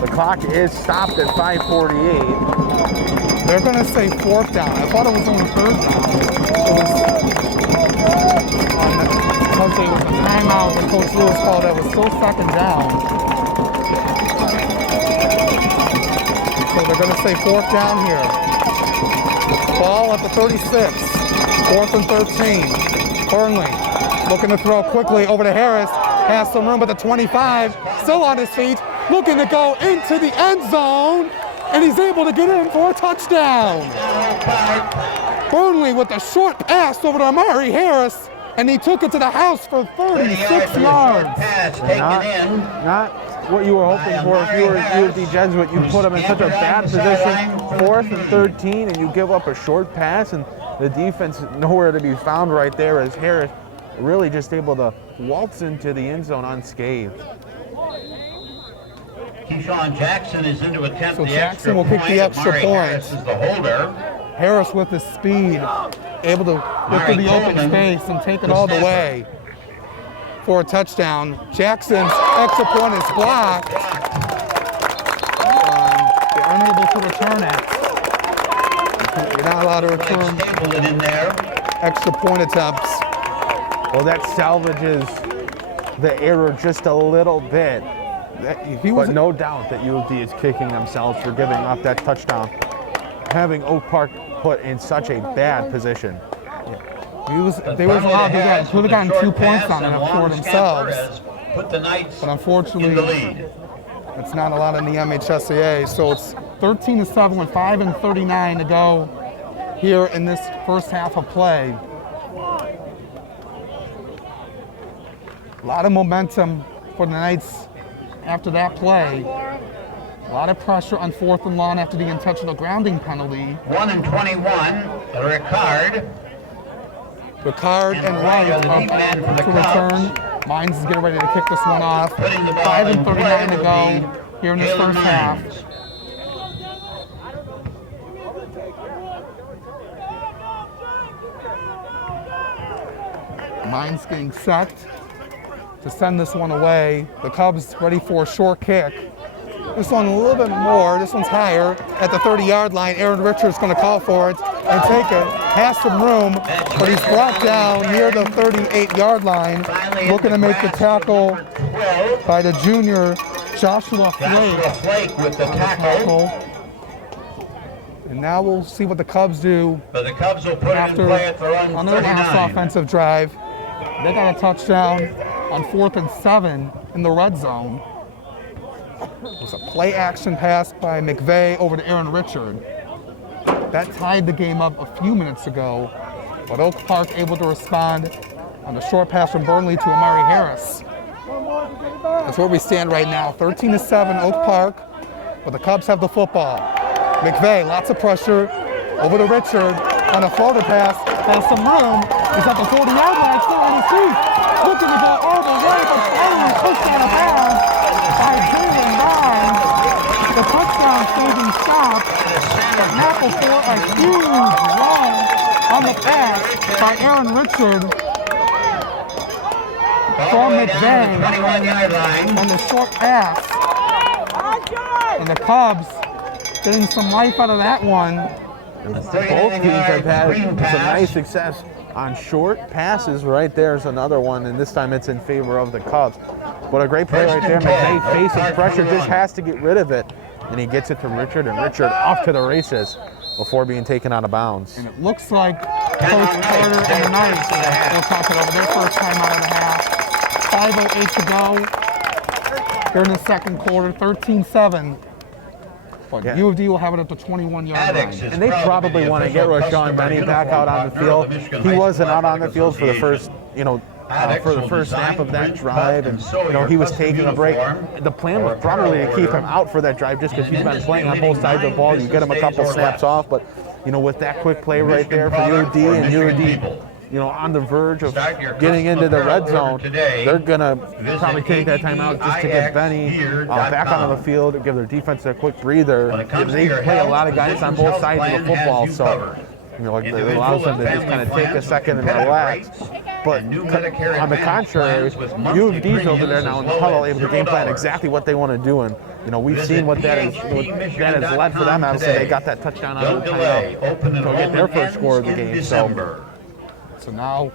The clock is stopped at 5:48. They're going to say 4th down. I thought it was only 3rd down. It was because there was a timeout that Coach Lewis called that was still 2nd down. So they're going to say 4th down here. Ball at the 36. 4th and 13. Burnley looking to throw quickly over to Harris. Has some room at the 25. Still on his feet. Looking to go into the end zone. And he's able to get in for a touchdown. Burnley with a short pass over to Amari Harris. And he took it to the house for 36 yards. Not what you were hoping for. If you were U-D Jesuit, you put him in such a bad position. 4th and 13, and you give up a short pass, and the defense nowhere to be found right there as Harris really just able to waltz into the end zone unscathed. Keyshawn Jackson is into attempt So the Jackson extra will kick point. the extra Amari point. Harris is the holder. Harris with his speed, able to look to the open space and take it all the way for a touchdown. Jackson's extra point is blocked. They're unable to return it. You're not allowed to return Stapled it in there. extra point attempts. Well, that salvages the error just a little bit. But no doubt that U-D is kicking themselves for giving up that touchdown, having Oak Park put in such a bad position. They was allowed to get, could have gotten 2 points on it for themselves. But unfortunately, it's not allowed in the MHSAA. So it's 13-7 with 5:39 to go here in this first half of play. A lot of momentum for the Knights after that play. A lot of pressure on 4th and long after the intentional grounding penalty. 1 and 21, Ricard. Ricard and Wright up to return. Mines is getting ready to kick this one off. 5:39 to go here in this first half. Mines getting set to send this one away. The Cubs ready for a short kick. This one a little bit more. This one's higher at the 30-yard line. Aaron Richards going to call for it and take it. Has some room, but he's brought down near the 38-yard line. Looking to make the tackle by the junior Joshua Flake. With the tackle. And now we'll see what the Cubs do But the Cubs will put it in after play at their own on their last 39. offensive drive. They got a touchdown on 4th and 7 in the red zone. It was a play action pass by McVeigh over to Aaron Richard. That tied the game up a few minutes ago, but Oak Park able to respond on the short pass from Burnley to Amari Harris. That's where we stand right now, 13-7 Oak Park. but the Cubs have the football. McVay, lots of pressure over to Richard on a floater pass. Has some room. He's at the 40-yard line, still on his feet. Looking to go all the way, but finally pushed out of bounds by Jalen Mines. The touchdown saving stop, but not before a huge run on the pass by Aaron Richard from McVay 21-yard line. on the short pass. And the Cubs getting some life out of that one. Both teams have had some nice success on short passes. Right there's another one, and this time it's in favor of the Cubs. But a great play right there. McVay facing pressure, just has to get rid of it. And he gets it to Richard, and Richard off to the races before being taken out of bounds. And it looks like Coach Carter and the Knights will talk it over their first time out of the half. 5:08 to go here in the second quarter, 13-7. But Yeah. U of D will have it at the 21-yard line. And they probably want to get Rashawn Benny back out on the field. He wasn't out on the field for the first, snap of that drive, and he was taking a break. The plan was probably to keep him out for that drive just because he's been playing on both sides of the ball. You get him a couple snaps off, but with that quick play right there for U of D, and U of D, on the verge of getting into the red zone, they're gonna probably take that time out just to get Benny back onto the field and give their defense a quick breather. They play a lot of guys on both sides of the football, so it allows them to just kind of take a second and relax. But on the contrary, U of D's over there now in the huddle, able to game plan exactly what they want to do, and we've seen what that has led for them. Obviously, they got that touchdown out of the timeout to get their first score of the game. So now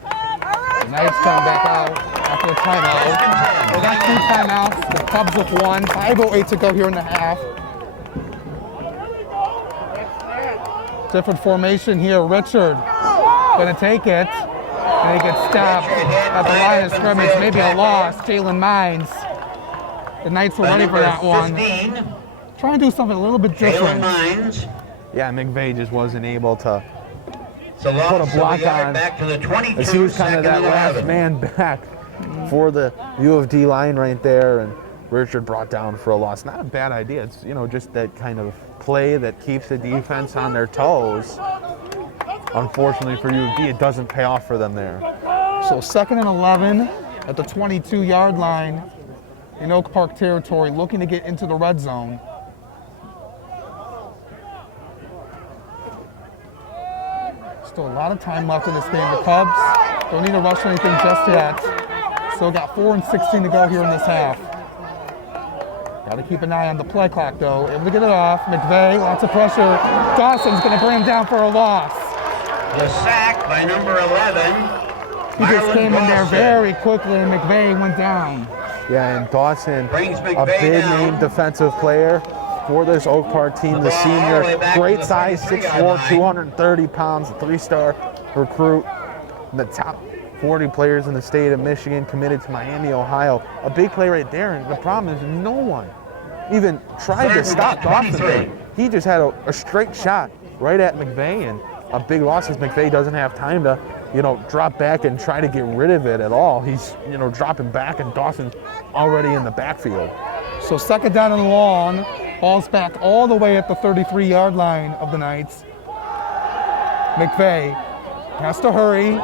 the Knights come back out after the timeout. They got 2 timeouts. The Cubs with 1. 5:08 to go here in the half. Different formation here. Richard gonna take it. And he gets stopped at the line of scrimmage. Maybe a loss. Jalen Mines. The Knights were ready for that one. Trying to do something a little bit different. Yeah, McVay just wasn't able to put a block on, as he was kind of that last man back for the U of D line right there, and Richard brought down for a loss. Not a bad idea. It's just that kind of play that keeps the defense on their toes. Unfortunately for U of D, it doesn't pay off for them there. So 2nd and 11 at the 22-yard line in Oak Park territory, looking to get into the red zone. Still a lot of time left in this game. The Cubs don't need to rush anything just yet. Still got 4 and 16 to go here in this half. Got to keep an eye on the play clock, though. Able to get it off. McVay, lots of pressure. Dawson's going to bring him down for a loss. The sack by number 11. He just came in there very quickly, and McVay went down. Yeah, and Dawson, Brings a McVay big-name down. defensive player for this Oak Park team. The senior, great size, 6'4", 230 pounds, a 3-star recruit. The top 40 players in the state of Michigan, committed to Miami, Ohio. A big play right there, and the problem is no one even tried to stop Dawson there. He just had a straight shot right at McVay, and a big loss as McVay doesn't have time to, drop back and try to get rid of it at all. He's, dropping back, and Dawson's already in the backfield. So 2nd down and long, ball's back all the way at the 33-yard line of the Knights. McVay has to hurry,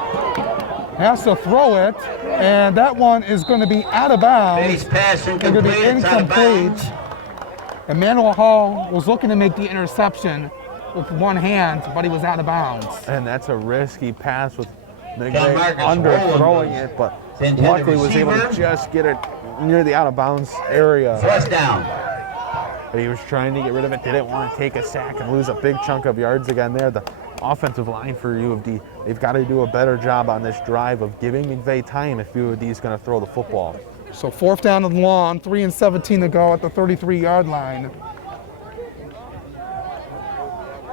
has to throw it, and that one is going to be out of bounds. Base pass It's going to be incomplete. Emmanuel Hall was looking to make the interception with one hand, but he was out of bounds. And that's a risky pass with McVay underthrowing it, but luckily was able to just get it near the out-of-bounds area. First down. But he was trying to get rid of it, didn't want to take a sack and lose a big chunk of yards again there. The offensive line for U of D, they've got to do a better job on this drive of giving McVay time if U of D is going to throw the football. So 4th down and long, 3 and 17 to go at the 33-yard line.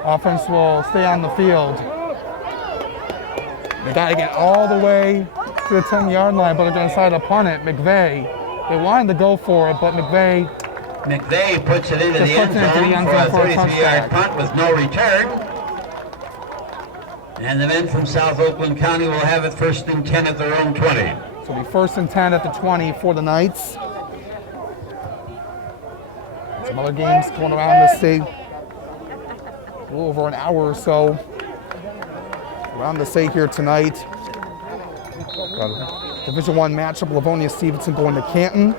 Offense will stay on the field. They got to get all the way to the 10-yard line, but they're going to decide to punt it. McVay, they wanted to go for it, but McVay puts it into the end zone for a 33-yard punt with no return. And the men from South Oakland County will have it 1st and 10 at their own 20. So it'll be 1st and 10 at the 20 for the Knights. Some other games going around the state. A little over an hour or so around the state here tonight. Got a Division I matchup, Livonia Stevenson going to Canton.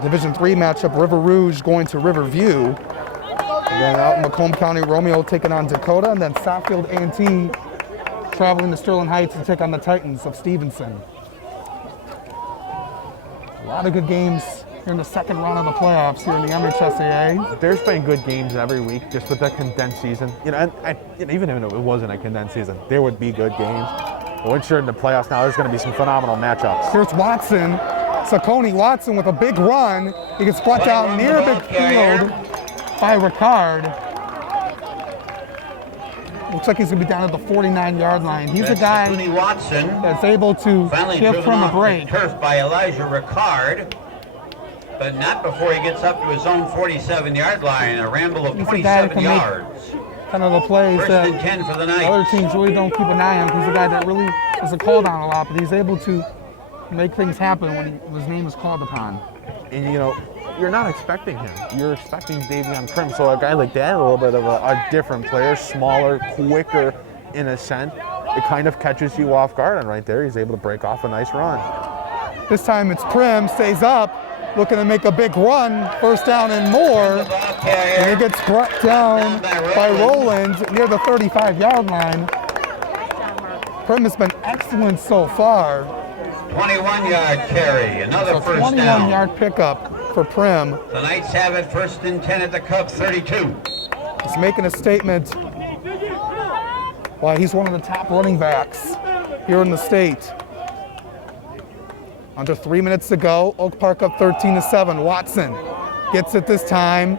Division III matchup, River Rouge going to Riverview. And then out in Macomb County, Romeo taking on Dakota, and then Southfield A&T traveling to Sterling Heights to take on the Titans of Stevenson. A lot of good games here in the second round of the playoffs here in the MHSAA. There's been good games every week, just with the condensed season. You know, and even if it wasn't a condensed season, there would be good games. But once you're in the playoffs now, there's going to be some phenomenal matchups. Here's Watson, Saucony Watson with a big run. He gets brought down near midfield by Ricard. Looks like he's going to be down at the 49-yard line. He's a guy Watson that's able to give from a break. Turf by Elijah Ricard, but not before he gets up to his own 47-yard line. A ramble of 27 yards. Kind of the plays First that and 10 for the night. other teams really don't keep an eye on. He's a guy that really is a call down a lot, but he's able to make things happen when his name is called upon. And you know, you're not expecting him. You're expecting Davion Prim. So a guy like that, a little bit of a different player, smaller, quicker in a sense, it kind of catches you off guard. And right there, he's able to break off a nice run. This time it's Prim, stays up, looking to make a big run, first down and more. And he gets brought down by Roland near the 35-yard line. Prim has been excellent so far. 21-yard carry, another first down. 21-yard pickup for Prim. The Knights have it first and 10 at the Cub 32. He's making a statement why he's one of the top running backs here in the state. Under 3 minutes to go, Oak Park up 13-7. Watson gets it this time,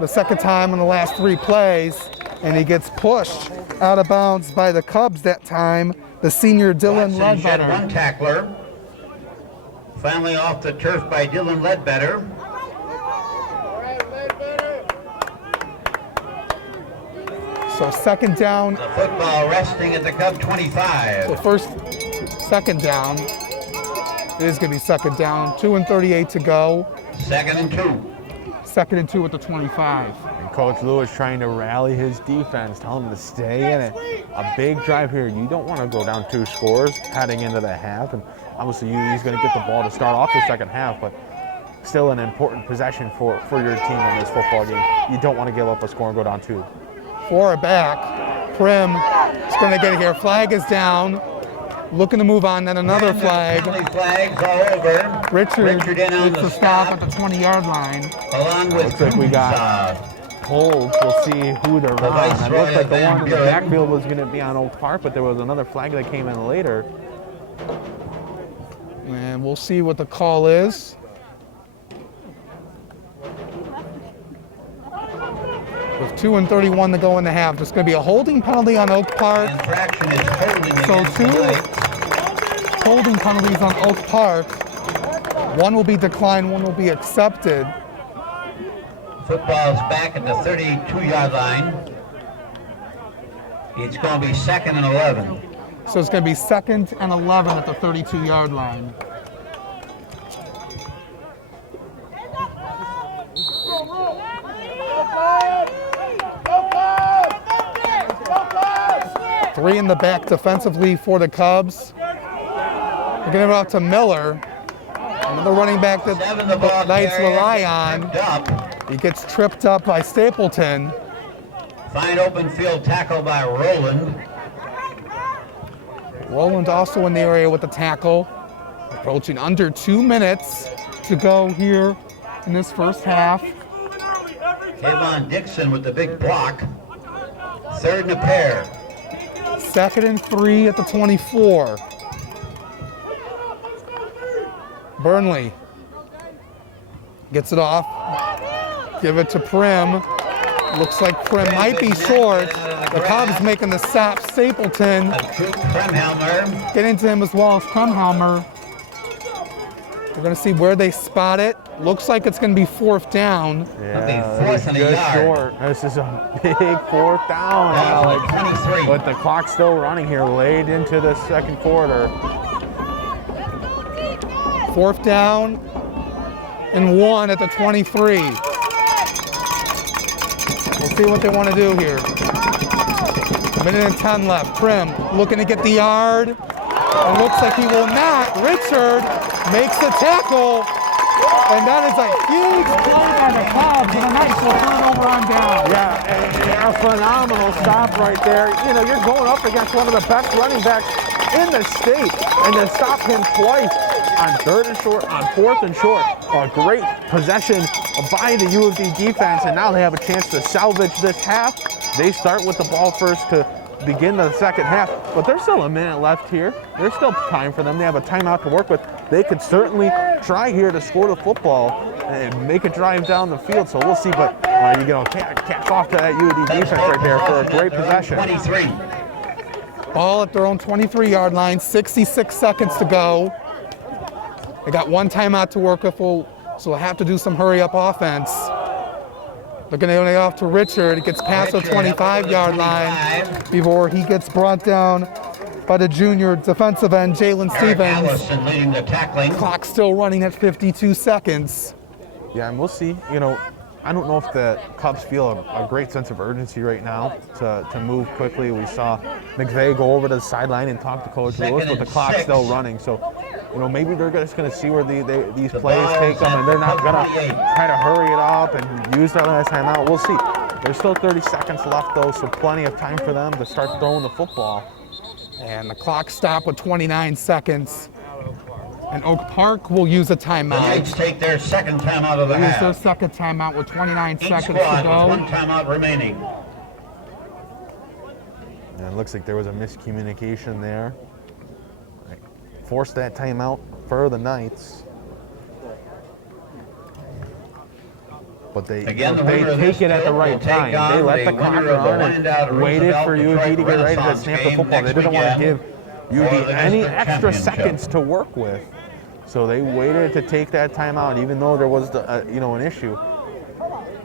the second time in the last 3 plays, and he gets pushed out of bounds by the Cubs that time, the senior Dylan Watson shed Ledbetter. one tackler. Finally off the turf by Dylan Ledbetter. So second down. The football resting at the Cub 25. So second down. It is going to be second down. 2:38 to go. Second and 2. Second and 2 at the 25. And Coach Lewis trying to rally his defense, tell him to stay in it. A big drive here. You don't want to go down 2 scores heading into the half. And obviously he's going to get the ball to start off the second half, but still an important possession for your team in this football game. You don't want to give up a score and go down 2. 4 back. Prim is going to get it here. Flag is down. Looking to move on, then another flag. Flags all over. Richard in on needs the to stop at the 20-yard line. Along with looks like we got holds. We'll see who they're on. It looks like the one in the backfield was going to be on Oak Park, but there was another flag that came in later. And we'll see what the call is. With 2:31 to go in the half, there's going to be a holding penalty on Oak Park. Infraction is holding So against the 2 Knights. holding penalties on Oak Park. One will be declined, one will be accepted. Football's back at the 32-yard line. It's going to be second and 11. So it's going to be second and 11 at the 32-yard line. Three in the back defensively for the Cubs. They're going to give it out to Miller. Another running back that the Knights rely on. He gets tripped up by Stapleton. Fine open field tackle by Roland. Roland also in the area with the tackle. Approaching under 2 minutes to go here in this first half. Kayvon Dixon with the big block. Third and a pair. Second and 3 at the 24. Burnley gets it off. Give it to Prim. Looks like Prim might be short. The Cubs making the stop. Stapleton. Get into him as well as Kremhelmer. We're going to see where they spot it. Looks like it's going to be 4th down. Yeah, fourth and a yard. Short. This is a big 4th down, Alex. 23. But the clock's still running here, late into the second quarter. 4th down and 1 at the 23. We'll see what they want to do here. 1:10 left. Prim looking to get the yard. It looks like he will not. Richard makes the tackle. And that is a huge play by the Cubs and a nice little turnover on down. Yeah, and a phenomenal stop right there. You know, you're going up against one of the best running backs in the state, and to stop him twice on 3rd and short, on 4th and short. A great possession by the U of D defense, and now they have a chance to salvage this half. They start with the ball first to begin the second half, but there's still a minute left here. There's still time for them. They have a timeout to work with. They could certainly try here to score the football and make a drive down the field, so we'll see, but you know, caps off to that U of D defense right there for a great possession. 23. Ball at their own 23-yard line, 66 seconds to go. They got one timeout to work with, so they'll have to do some hurry-up offense. They're going to get off to Richard. It gets past the 25-yard line before he gets brought down by the junior defensive end, Jalen Stevens. Allison leading the tackling. Clock still running at 52 seconds. Yeah, and we'll see. You know, I don't know if the Cubs feel a great sense of urgency right now to move quickly. We saw McVay go over to the sideline and talk to Coach Lewis, but the clock's still running. So, you know, maybe they're just going to see where these plays take them, and they're not going to try to hurry it up and use that last time out. We'll see. There's still 30 seconds left, though, so plenty of time for them to start throwing the football. And the clock stopped with 29 seconds. And Oak Park will use a timeout. The Knights take their second timeout of the Use half. their second timeout with 29 Each seconds squad to go. with one timeout remaining. And it looks like there was a miscommunication there. Right. Forced that timeout for the Knights. But they take it at the right time. They let the clock run and waited for U.D. to get ready to snap the football. They didn't want to give U.D. any extra seconds to work with. So they waited to take that timeout, even though there was an issue.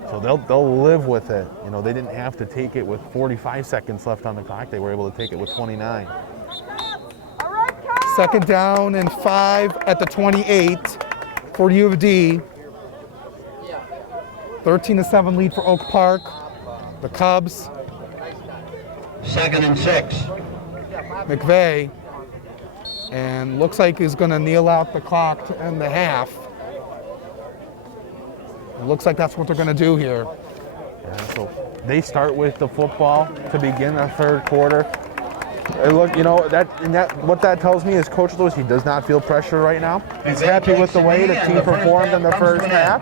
So they'll live with it. You know, they didn't have to take it with 45 seconds left on the clock. They were able to take it with 29. Second down and 5 at the 28 for U of D. 13-7 lead for Oak Park. The Cubs. 2nd and 6. McVay. And looks like he's going to kneel out the clock to end the half. It looks like that's what they're going to do here. Yeah, so they start with the football to begin the third quarter. And look, you know, what that tells me is Coach Lewis, he does not feel pressure right now. He's happy with the way the team performed in the first half,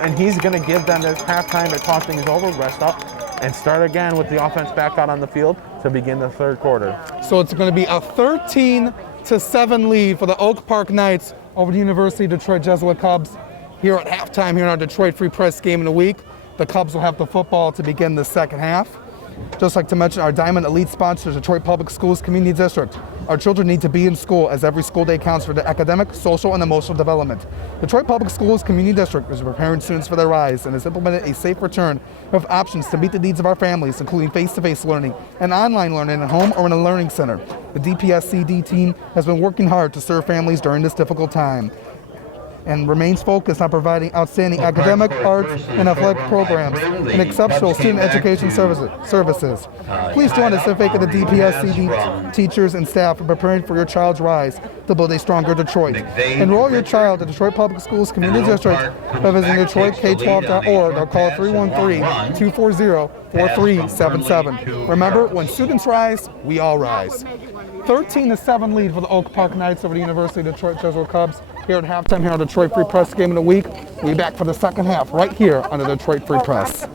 and he's going to give them this halftime to talk things over, rest up, and start again with the offense back out on the field to begin the third quarter. So it's going to be a 13-7 lead for the Oak Park Knights over the University of Detroit Jesuit Cubs here at halftime here in our Detroit Free Press game of the week. The Cubs will have the football to begin the second half. Just like to mention our Diamond Elite sponsor, Detroit Public Schools Community District. Our children need to be in school as every school day counts for their academic, social, and emotional development. Detroit Public Schools Community District is preparing students for their rise and has implemented a safe return of options to meet the needs of our families, including face-to-face learning and online learning at home or in a learning center. The DPSCD team has been working hard to serve families during this difficult time and remains focused on providing outstanding academic, arts, and athletic programs and exceptional student education services. Please join us in thanking the DPSCD teachers and staff for preparing for your child's rise to build a stronger Detroit. Enroll your child at Detroit Public Schools Community District by visiting DetroitK12.org or call 313-240-4377. Remember, when students rise, we all rise. 13-7 lead for the Oak Park Knights over the University of Detroit Jesuit Cubs here at halftime here on Detroit Free Press Game of the Week. We'll be back for the second half right here on the Detroit Free Press.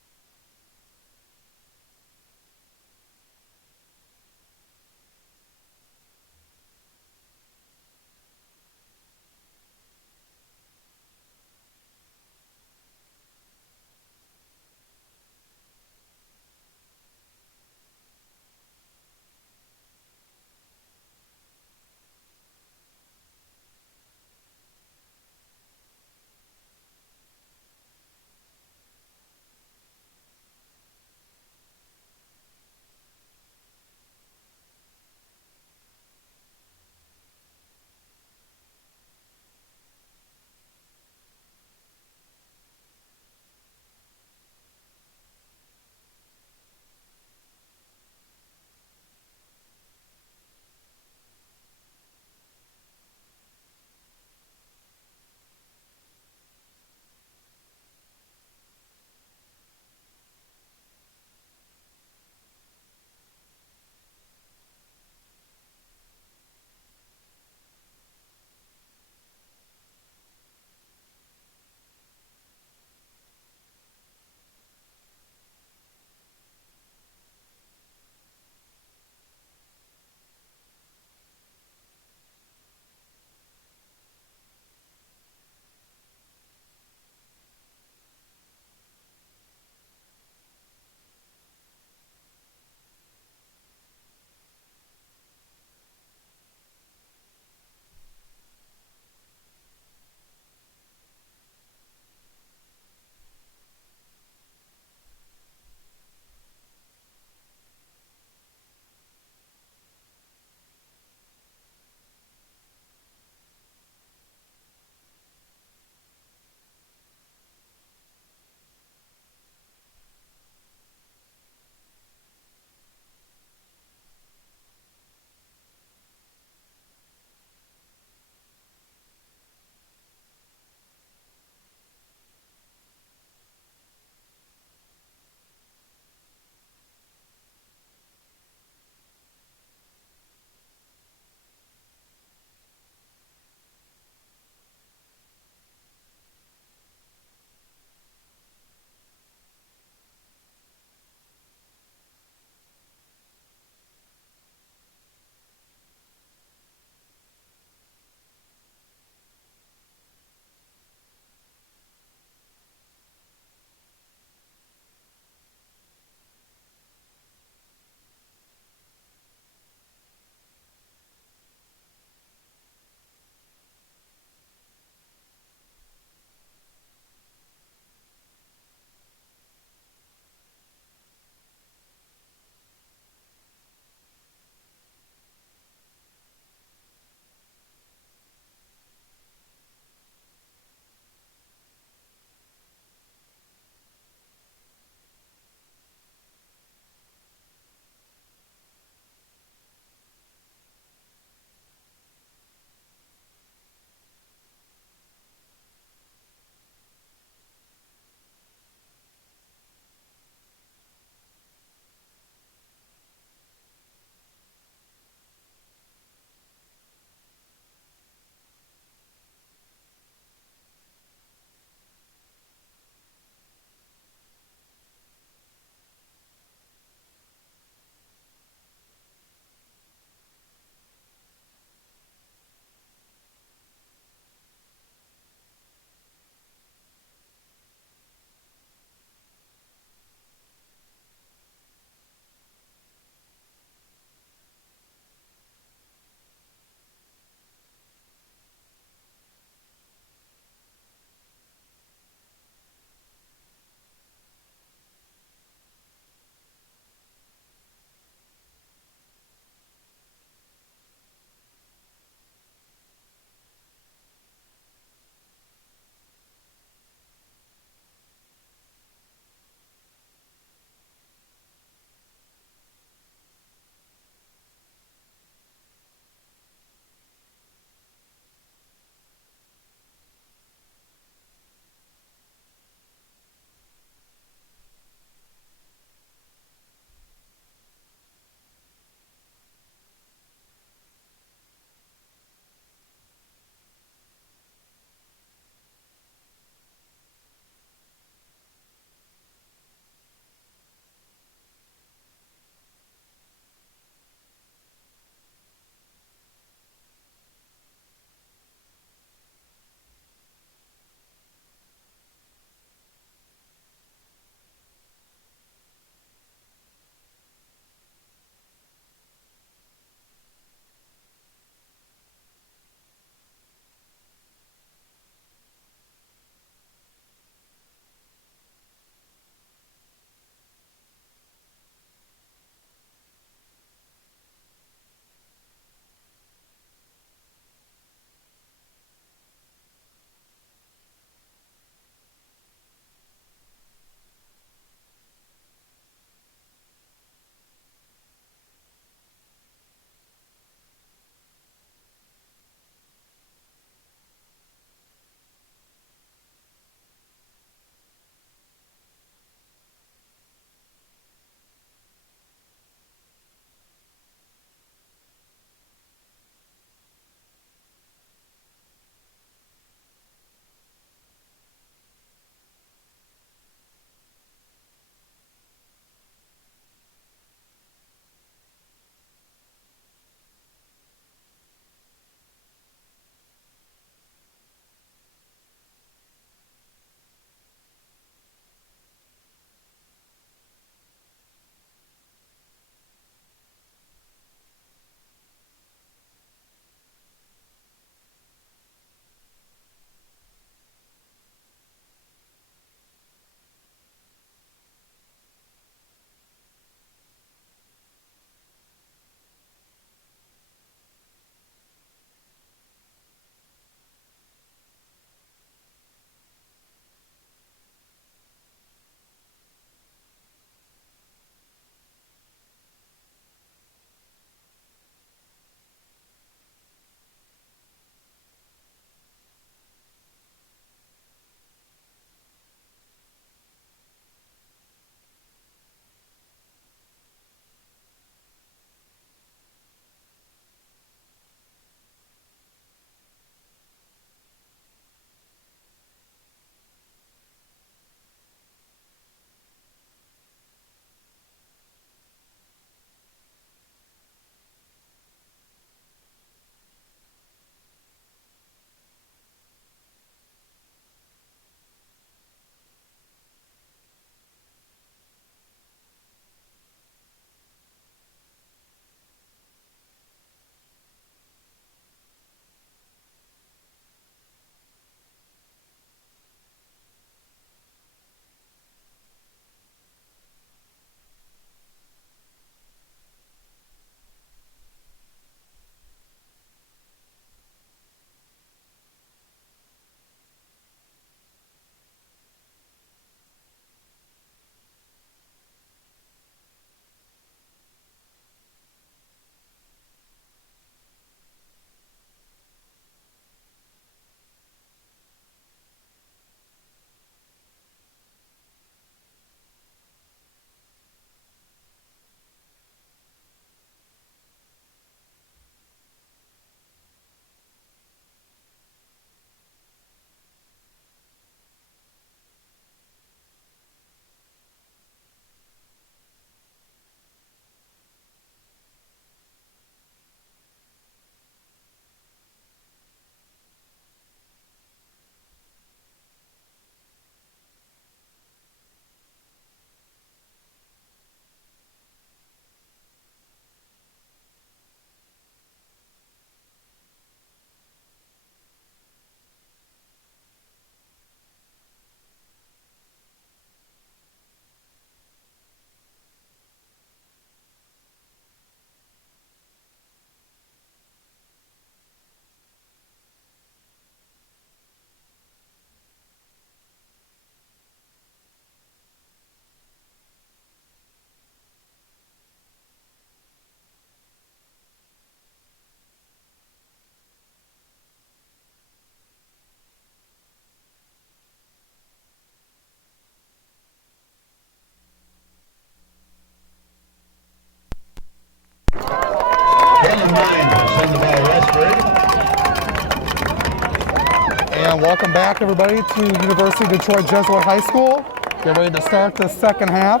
And welcome back, everybody, to University of Detroit Jesuit High School. Get ready to start the second half.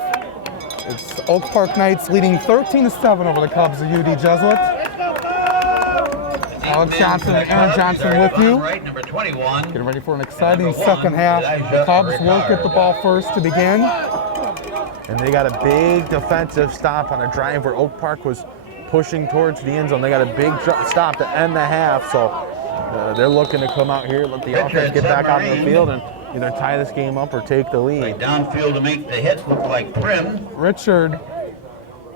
It's Oak Park Knights leading 13-7 over the Cubs of U-D Jesuit. Alex Johnson and Aaron Johnson with you. Number 21. Getting ready for an exciting second half. The Cubs will get the ball first to begin. And they got a big defensive stop on a drive where Oak Park was pushing towards the end zone. They got a big stop to end the half, so they're looking to come out here, let the offense get back out in the field and either tie this game up or take the lead. Downfield to make the hit look like Prim. Richard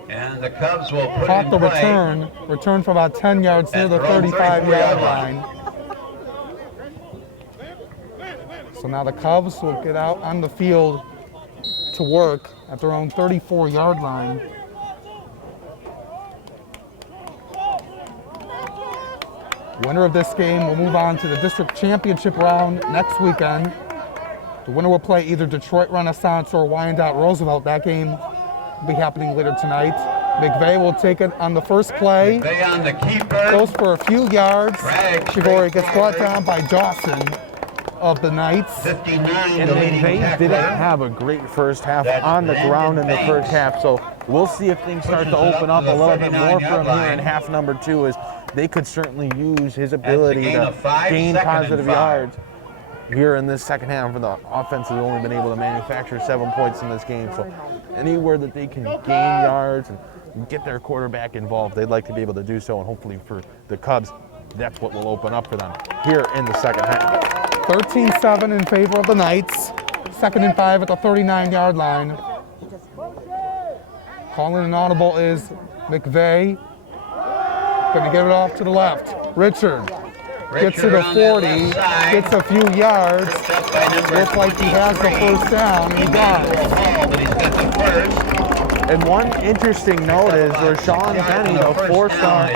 And the Cubs will put caught in the play. return for about 10 yards near the 35-yard line. So now the Cubs will get out on the field to work at their own 34-yard line. Winner of this game will move on to the district championship round next weekend. The winner will play either Detroit Renaissance or Wyandotte Roosevelt. That game will be happening later tonight. McVeigh will take it on the first play. McVeigh on the keeper. Goes for a few yards Drag before he gets brought forward. down by Dawson of the Knights. 59, And the leading they tackler. didn't have a great first half That's on the ground in the Landon first half, so we'll see if things start to open up a little bit more for him here in half number 2, as they could certainly use his ability gain to of 5, gain second and positive 5. yards here in this second half. The offense has only been able to manufacture 7 points in this game, so anywhere that they can gain yards and get their quarterback involved, they'd like to be able to do so, and hopefully for the Cubs, that's what will open up for them here in the second half. 13-7 in favor of the Knights. 2nd and 5 at the 39-yard line. Calling an audible is McVeigh. Going to give it off to the left. Richard gets to the on that 40, left side. gets a few yards. Tripped up by number Looks like he has the 23. first down, and he does. But he's got the first. And one interesting note is Rashawn Kenny, the four-star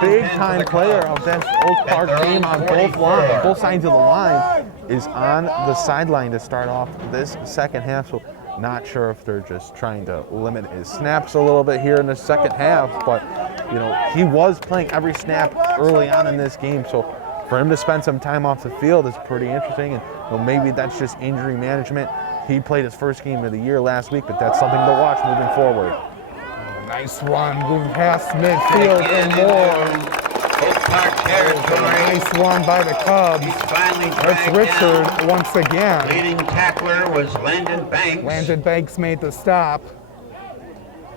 big-time player of this Oak Park team on both sides of the line, is on the sideline to start off this second half. So not sure if they're just trying to limit his snaps a little bit here in the second half, but you know, he was playing every snap early on in this game. So for him to spend some time off the field is pretty interesting, and you know, maybe that's just injury management. He played his first game of the year last week, but that's something to watch moving forward. Nice run, moving past midfield and more. Oak Park territory. Nice run by the Cubs. He's finally That's dragged Richard down. once again. Leading tackler was Landon Banks. Landon Banks made the stop.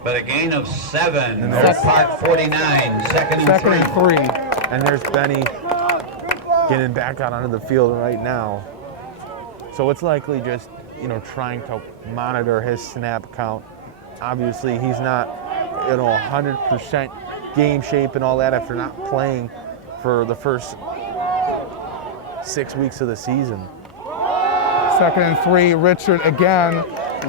But a gain of 7. And Oak that's- Park 49. Second and 3. And there's Benny getting back out onto the field right now. So it's likely just, you know, trying to monitor his snap count. Obviously, he's not, you know, 100% game shape and all that after not playing for the first 6 weeks of the season. 2nd and 3, Richard again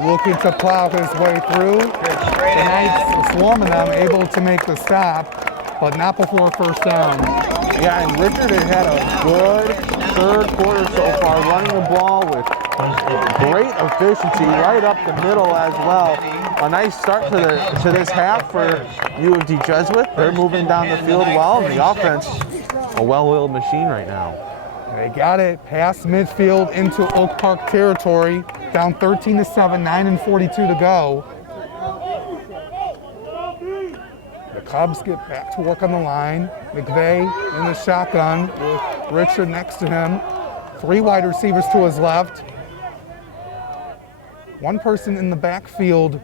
looking to plow his way through. Straight The ahead. Knights swarming them, able to make the stop, but not before first down. Yeah, and Richard has had a good third quarter so far, running the ball with great efficiency right up the middle as well. A nice start to this half for U of D Jesuit. They're moving down the field well, and the offense, a well-oiled machine right now. They got it past midfield into Oak Park territory, down 13-7, 9:42 to go. The Cubs get back to work on the line. McVeigh in the shotgun with Richard next to him. 3 wide receivers to his left. 1 person in the backfield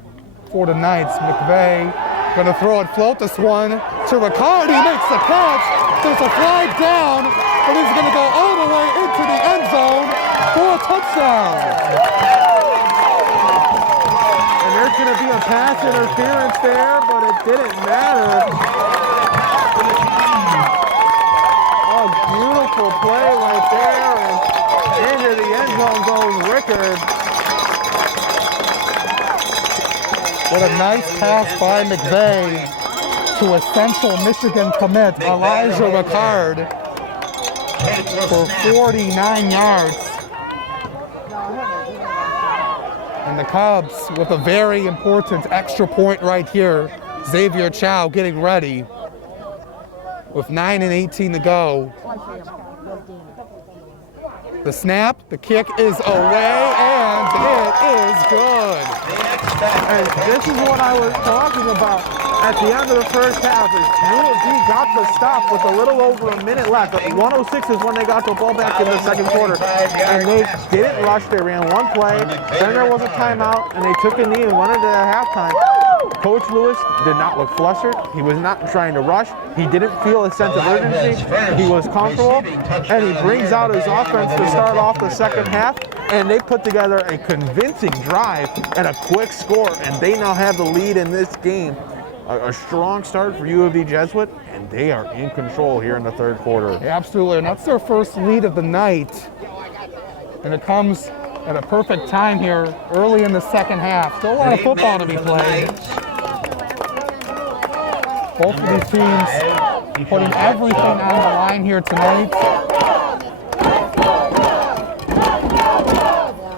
for the Knights. McVeigh gonna throw it, float this one to Riccardi, makes the catch. There's a flag down, but he's gonna go all the way into the end zone for a touchdown. And there's going to be a pass interference there, but it didn't matter. Oh, beautiful play right there, and into the end zone goes Rickard. What a nice pass by McVeigh to a Central Michigan commit, Elijah Ricard, for 49 yards. And the Cubs with a very important extra point right here. Xavier Chow getting ready with 9:18 to go. The snap, the kick is away, and it is good. And this is what I was talking about at the end of the first half. Is U-D got the stop with a little over a minute left. 106 is when they got the ball back in the second quarter. And they didn't rush. They ran one play. Then there was a timeout, and they took a knee and went into halftime. Coach Lewis did not look flustered. He was not trying to rush. He didn't feel a sense of urgency. He was comfortable, and he brings out his offense to start off the second half, and they put together a convincing drive and a quick score, and they now have the lead in this game. A strong start for U-D Jesuit, and they are in control here in the third quarter. Absolutely, and that's their first lead of the night. And it comes at a perfect time here early in the second half. Still a lot of football to be played. Both of these teams putting everything on the line here tonight.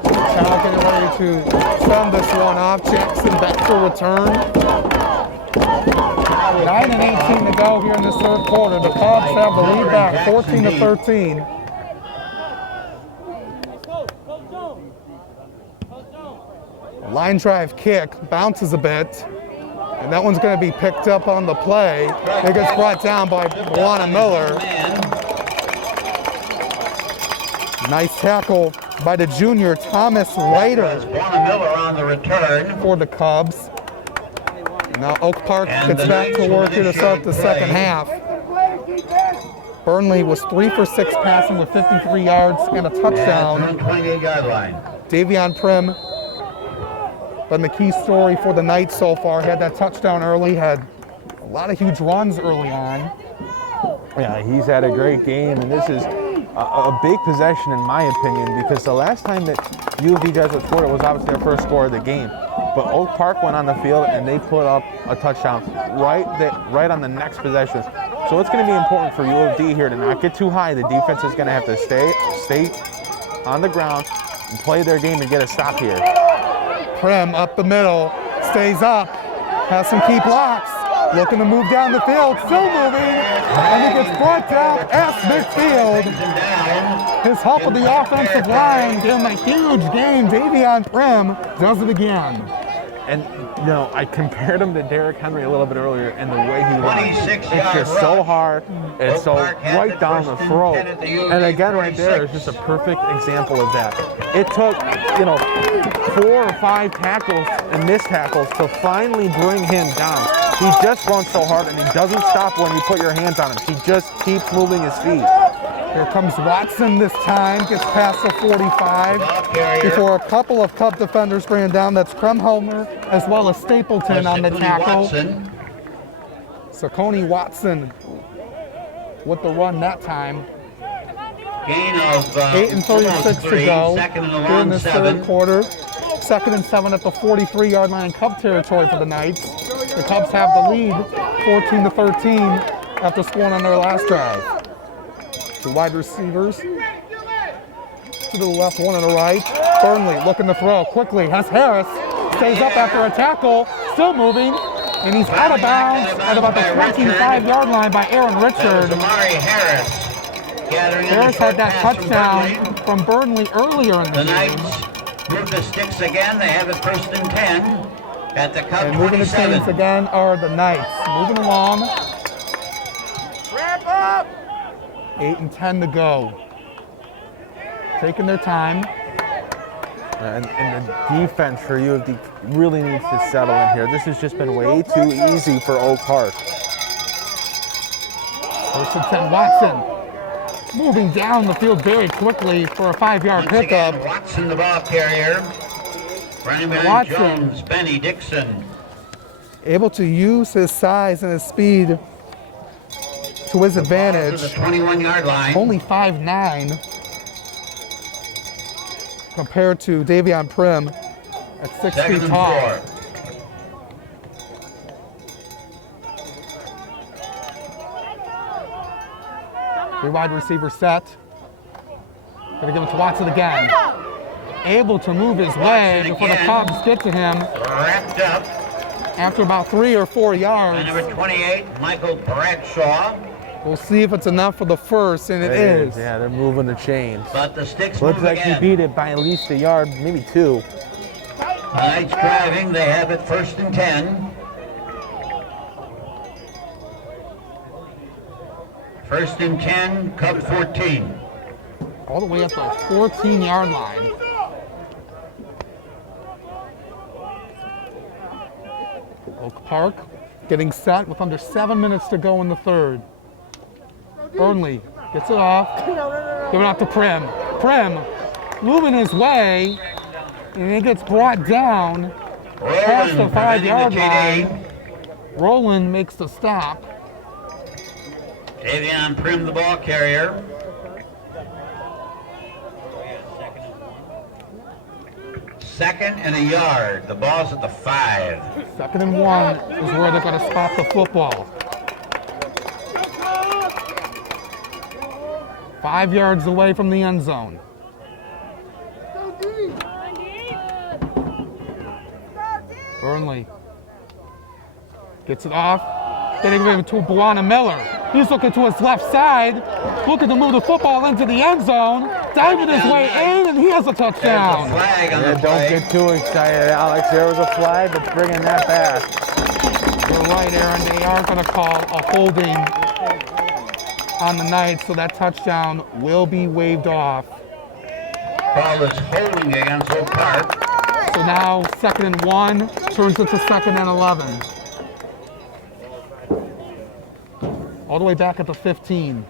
Chow getting ready to send this one off. Jackson back to return. 9 and 18 to go here in this third quarter. The Cubs have the lead back, 14-13. Line drive kick bounces a bit, and that one's going to be picked up on the play. It gets brought down by Juana Miller. Nice tackle by the junior Thomas Leiter Juana Miller on the return. for the Cubs. Now Oak Park gets back to work here to start the second half. Burnley was 3 for 6 passing with 53 yards and a touchdown. 28-yard line. Davion Prim, been the key story for the night so far. Had that touchdown early, had a lot of huge runs early on. Yeah, he's had a great game, and this is a big possession in my opinion, because the last time that U-D Jesuit scored, it was obviously their first score of the game. But Oak Park went on the field and they put up a touchdown right on the next possession. So it's going to be important for U-D here to not get too high. The defense is going to have to stay on the ground and play their game and get a stop here. Prim up the middle, stays up, has some key blocks, looking to move down the field, still moving, and he gets brought down at midfield. His help with the offensive line in a huge game. Davion Prim does it again. And, you know, I compared him to Derrick Henry a little bit earlier in the way he runs. It's just so hard. It's so right down the throat. And again, right there is just a perfect example of that. It took, 4 or 5 tackles and missed tackles to finally bring him down. He just runs so hard, and he doesn't stop when you put your hands on him. He just keeps moving his feet. Here comes Watson this time, gets past the 45 before a couple of Cub defenders bring him down. That's Kremholmer as well as Stapleton on the tackle. Saucony Watson with the run that time. Gain of 8 and 36 to go here in this third quarter. 2nd and 7 at the 43-yard line in Cub territory for the Knights. The Cubs have the lead, 14-13 after scoring on their last drive. The wide receivers to the left, one on the right. Burnley looking to throw quickly. Has Harris, stays up after a tackle, still moving, and he's out of bounds at about the 25-yard line by Aaron Richard. Harris had that touchdown from Burnley earlier in the game. Knights move the sticks again. They have it 1st and 10 at the Cub 27. And moving the chains again are the Knights. Moving along. Wrap up! 8 and 10 to go. Taking their time. And the defense for U-D really needs to settle in here. This has just been way too easy for Oak Park. 1st and 10, Watson. Moving down the field very quickly for a 5-yard pickup. Again, Watson, the ball carrier. Running behind Jones, Benny Dixon. Able to use his size and his speed to his advantage. To the 21-yard line. Only 5'9" compared to Davion Prim at 6 feet tall. 4. The wide receiver set. Gonna give it to Watson again. Able to move his way before the Cubs get to him. Wrapped up. After about 3 or 4 yards. By number 28, Michael Bradshaw. We'll see if it's enough for the first, and it is. Yeah, they're moving the chains. But the sticks Looks move like again. he beat it by at least a yard, maybe 2. Knights driving, they have it 1st and 10. 1st and 10, Cub 14. All the way up the 14-yard line. Oak Park getting set with under 7 minutes to go in the third. Burnley gets it off. Giving out to Prim. Prim moving his way, and he gets brought down past the 5-yard line. Roland makes the stop. Davion Prim, the ball carrier. Second and a yard. The ball's at the 5. 2nd and 1 is where they're going to spot the football. 5 yards away from the end zone. Burnley gets it off. Getting it to Buana Miller. He's looking to his left side, looking to move the football into the end zone, diving his way in, and he has a touchdown. There's a flag on the Don't play. get too excited, Alex. There was a flag, but bringing that back. You're right, Aaron. They are going to call a holding on the Knights, so that touchdown will be waved off. Ball is holding against Oak Park. So now 2nd and 1 turns into 2nd and 11. All the way back at the 15.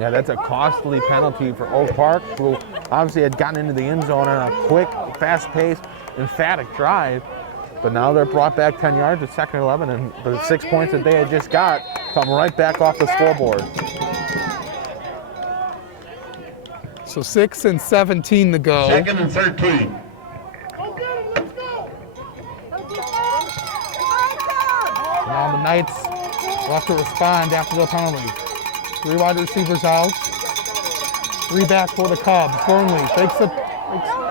Yeah, that's a costly penalty for Oak Park, who obviously had gotten into the end zone on a quick, fast-paced, emphatic drive. But now they're brought back 10 yards at 2nd and 11, and the 6 points that they had just got come right back off the scoreboard. So 6 and 17 to go. 2nd and 13. Now the Knights will have to respond after the penalty. 3 wide receivers out. 3 back for the Cubs. Burnley takes the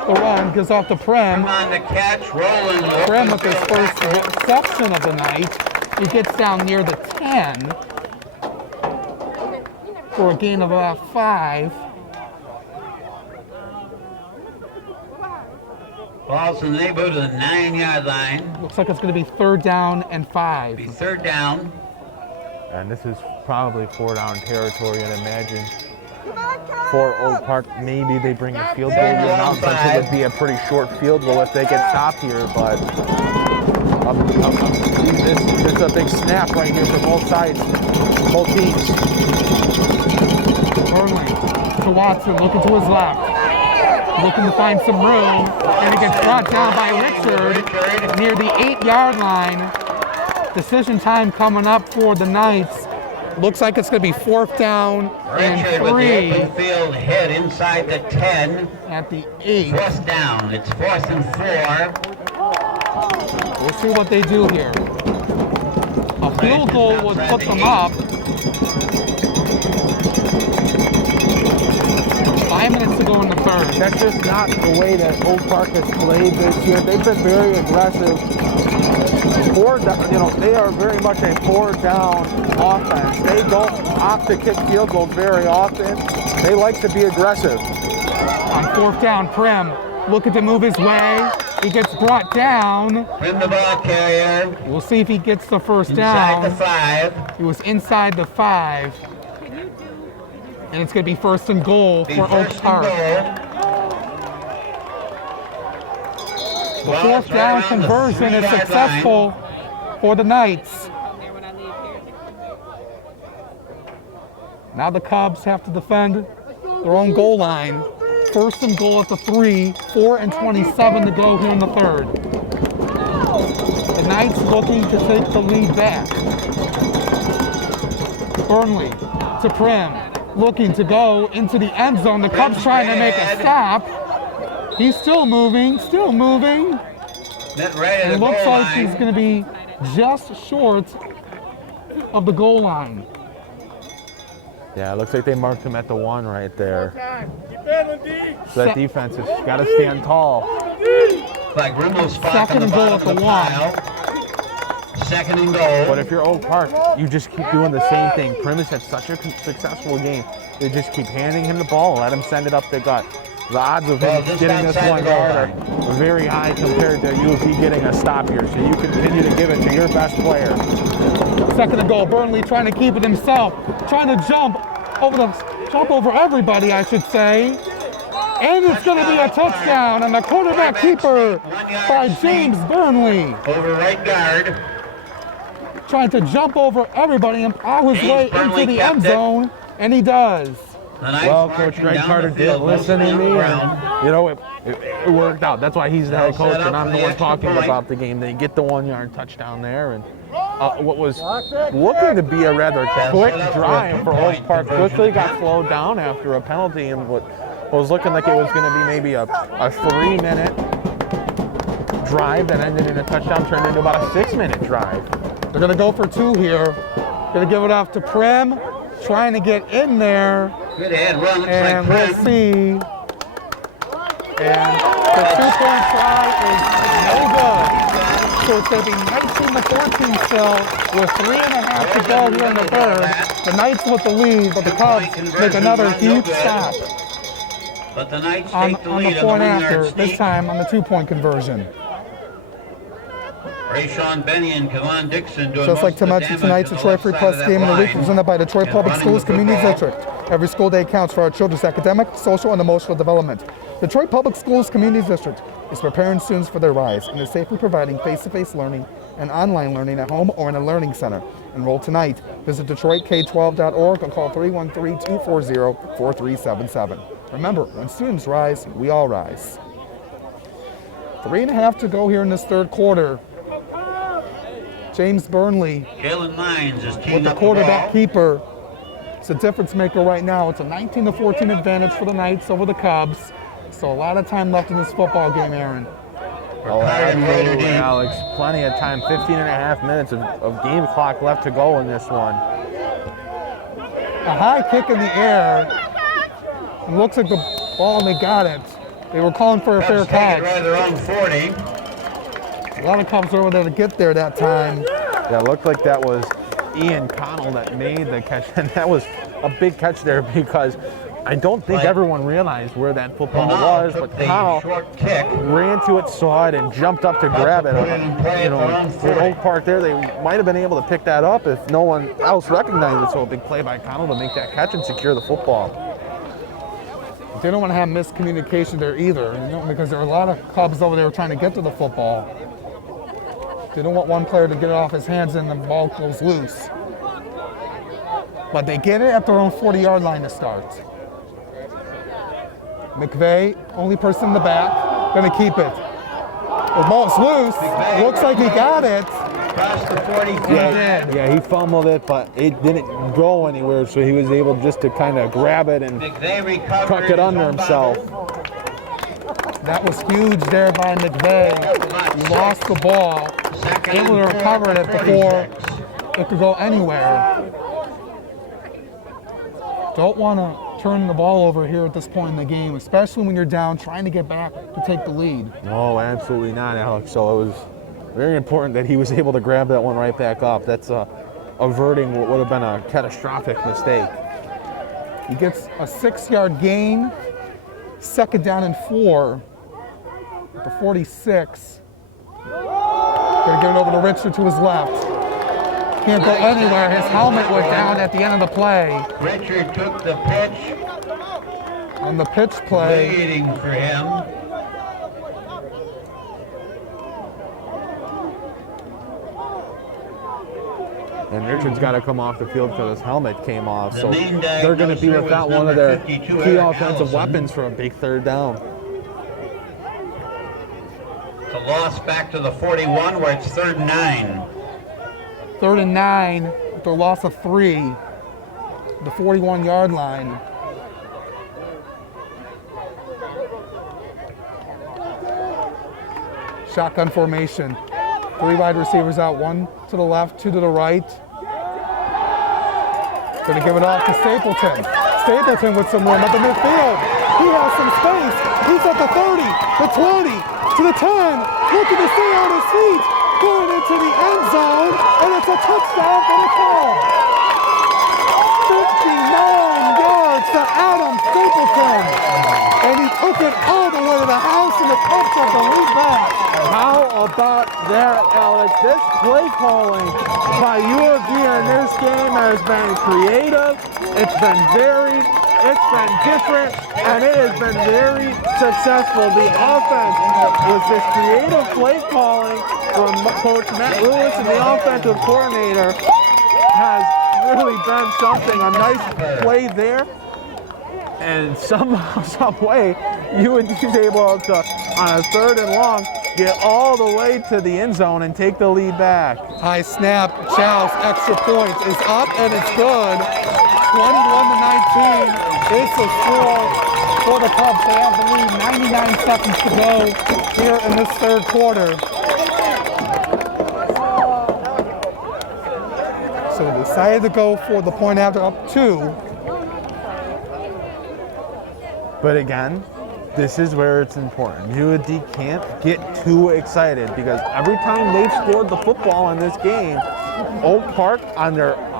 run, gives off to Prim. On the catch, rolling. Prim with his first reception of the night. He gets down near the 10 for a gain of about 5. Ball's in the neighborhood of the 9-yard line. Looks like it's going to be 3rd down and 5. Be 3rd down. And this is probably 4-down territory, I'd imagine. For Oak Park, maybe they bring a field goal out since it would be a pretty short field goal if they get stopped here, but this is a big snap right here for both sides, both teams. Burnley to Watson, looking to his left. Looking to find some room, and it gets brought down by Richard near the 8-yard line. Decision time coming up for the Knights. Looks like it's going to be 4th down and Richard with the 3 open field hit inside the 10. at the 8. 4th down. It's 4th and 4. We'll see what they do here. A field goal would put them up. 5 minutes to go in the third. That's just not the way that Oak Park has played this year. They've been very aggressive. They are very much a 4-down offense. They don't opt to kick field goals very often. They like to be aggressive. On 4th down, Prim looking to move his way. He gets brought down. Prim the ball carrier. We'll see if he gets the first Inside the down. 5. He was inside the 5. And it's going to be 1st and goal Be for Oak 1st and Park. The 4th down conversion is successful for the Knights. Now the Cubs have to defend their own goal line. 1st and goal at the 3, 4 and 27 to go here in the third. The Knights looking to take the lead back. Burnley to Prim, looking to go into the end zone. The Cubs trying to make a stop. He's still moving, Right It looks like he's going to be just short of the goal line. Yeah, it looks like they marked him at the 1 right there. So that defense has got to stand tall. Like Rimmel's 2nd and goal at the 1. Second and goal. But if you're Oak Park, you just keep doing the same thing. Prim has had such a successful game. They just keep handing him the ball, let him send it up the gut. The odds of him getting this 1 yard are very high compared to U of D getting a stop here. So you continue to give it to your best player. Second and goal. Burnley trying to keep it himself, trying to jump over everybody, I should say. And it's going to be a touchdown, and the quarterback keeper by James Burnley. Over right guard. Trying to jump over everybody and plow his way into the end zone, and he does. Well, Coach Greg Carter did listen to me, and you know, it worked out. That's why he's the head coach, and I'm the one talking about the game. They get the 1 yard touchdown there, and what was looking to be a rather quick drive for Oak Park quickly got slowed down after a penalty, and what was looking like it was going to be maybe a 3-minute drive that ended in a touchdown turned into about a 6-minute drive. They're going to go for 2 here. Going to give it off to Prim, trying to get in there. Good head run, looks And like we'll see. And the 2-point try is no good. So it's going to be 19-14 still with 3.5 to go here in the third. The Knights with the lead, but the Cubs make another huge stop But the Knights on take the the lead point on the after, yards this deep. time on the 2-point conversion. Rayshawn Benny and Kevon Dixon doing Just like most of the damage tonight's to the Detroit left Free side Plus of that game in the week line. presented by Detroit And Public running Schools the Community football. District. Every school day counts for our children's academic, social, and emotional development. Detroit Public Schools Community District is preparing students for their rise and is safely providing face-to-face learning and online learning at home or in a learning center. Enroll tonight. Visit DetroitK12.org or call 313-240-4377. Remember, when students rise, we all rise. 3.5 to go here in this third quarter. James Burnley Jalen Mines is with teeing the up quarterback the ball. keeper. It's a difference maker right now. It's a 19-14 advantage for the Knights over the Cubs. So a lot of time left in this football game, Aaron. Oh, absolutely, Alex. Plenty of time. 15.5 minutes of game clock left to go in this one. A high kick in the air. It looks like the ball, and they got it. They were calling for a fair Cubs take it catch. right around 40. A lot of Cubs were over there to get there that time. Yeah, it looked like that was Ian Connell that made the catch, and that was a big catch there because I don't think everyone realized where that football was, but Connell short kick. ran to it, saw it, and jumped up to grab it. Put it in play You know, around for 40. Oak Park there, they might have been able to pick that up if no one else recognized it. So a big play by Connell to make that catch and secure the football. They don't want to have miscommunication there either, because there are a lot of Cubs over there trying to get to the football. They don't want one player to get it off his hands and the ball goes loose. But they get it at their own 40-yard line to start. McVeigh, only person in the back, gonna keep it. The ball's loose. Looks like he got it. Across the 45. Yeah, he fumbled it, but it didn't go anywhere, so he was able just to kind of grab it and McVeigh recovered tuck it under his own himself. bubble. That was huge there by McVeigh. He lost the ball, Second able to and recover it 46. before it could go anywhere. Don't want to turn the ball over here at this point in the game, especially when you're down trying to get back to take the lead. No, absolutely not, Alex. So it was very important that he was able to grab that one right back up. That's averting what would have been a catastrophic mistake. He gets a 6-yard gain, second down and 4 at the 46. Gonna get it over to Richard to his left. Can't go anywhere. His helmet went down at the end of the play. Richard took the pitch, On the pitch play, waiting for him. And Richard's got to come off the field because his helmet came off. The So name they're going to be diagnoser without was one of number their 52, key Eric offensive Allison. weapons for a big third down. It's a loss back to the 41 where it's 3rd and 9. 3rd and 9 with a loss of 3, the 41-yard line. Shotgun formation. 3 wide receivers out, 1 to the left, 2 to the right. Gonna give it off to Stapleton. Stapleton with some room at the midfield. He has some space. He's at the 30, the 20, to the 10. Looking to stay on his feet. going into the end zone, and it's a touchdown for the Cubs. 59 yards to Adam Stapleton, and he took it all the way to the house, and the Cubs have the lead back. How about that, Alex? This play calling by U of D in this game has been creative, it's been varied, it's been different, and it has been very successful. The offense with this creative play calling from Coach Matt Lewis and the offensive coordinator has really been something. A nice play there, and somehow, some way, UND's able to, on a 3rd and long, get all the way to the end zone and take the lead back. High snap, Chow's extra point is up, and it's good. 21-19 is the score for the Cubs. They have the lead, 99 seconds to go here in this 3rd quarter. So they decided to go for the point after, up 2. But again, this is where it's important. U.D. can't get too excited because every time they've scored the football in this game, Oak Park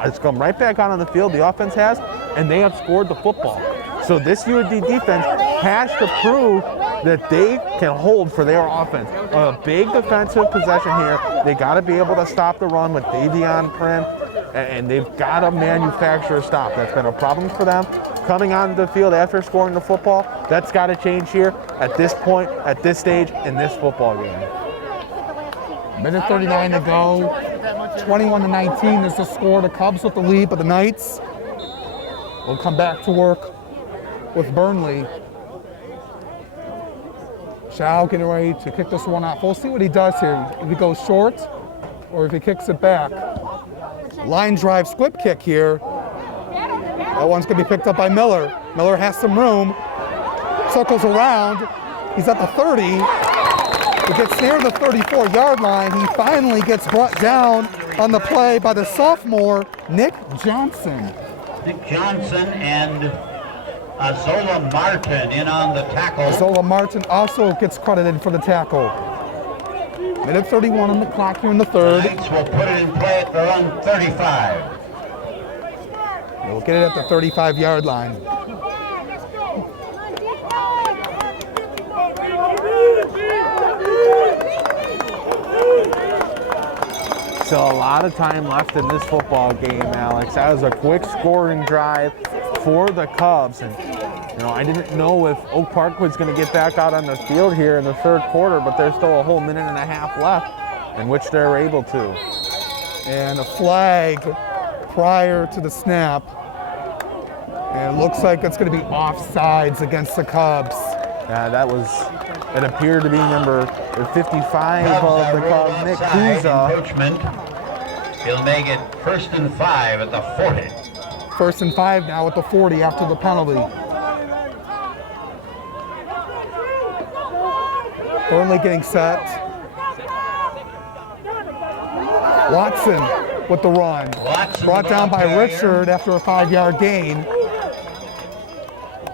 it's come right back out on the field, the offense has, and they have scored the football. So this U.D. defense has to prove that they can hold for their offense. A big defensive possession here. They got to be able to stop the run with Davion Prim, and they've got to manufacture a stop. That's been a problem for them. Coming onto the field after scoring the football, that's got to change here at this point, at this stage, in this football game. Minute 39 to go. 21-19 is the score. The Cubs with the lead, but the Knights will come back to work with Burnley. Chow getting ready to kick this one off. We'll see what he does here. If he goes short or if he kicks it back. Line drive squib kick here. That one's going to be picked up by Miller. Miller has some room. Circles around. He's at the 30. He gets near the 34-yard line. He finally gets brought down on the play by the sophomore, Nick Johnson. Nick Johnson and Zola Martin in on the tackle. Zola Martin also gets credited for the tackle. Minute 31 on the clock here in the 3rd. The Knights will put it in play at their own 35. We'll get it at the 35-yard line. So a lot of time left in this football game, Alex. That was a quick scoring drive for the Cubs. And, I didn't know if Oak Park was going to get back out on the field here in the 3rd quarter, but there's still a whole minute and a half left in which they're able to. And a flag prior to the snap. And it looks like it's going to be offsides against the Cubs. It appeared to be number 55 of the Cubs, Nick Kuza. He'll make it 1st and 5 at the 40. 1st and 5 now at the 40 after the penalty. Burnley getting set. Watson with the run. Brought down by Richard after a 5-yard gain.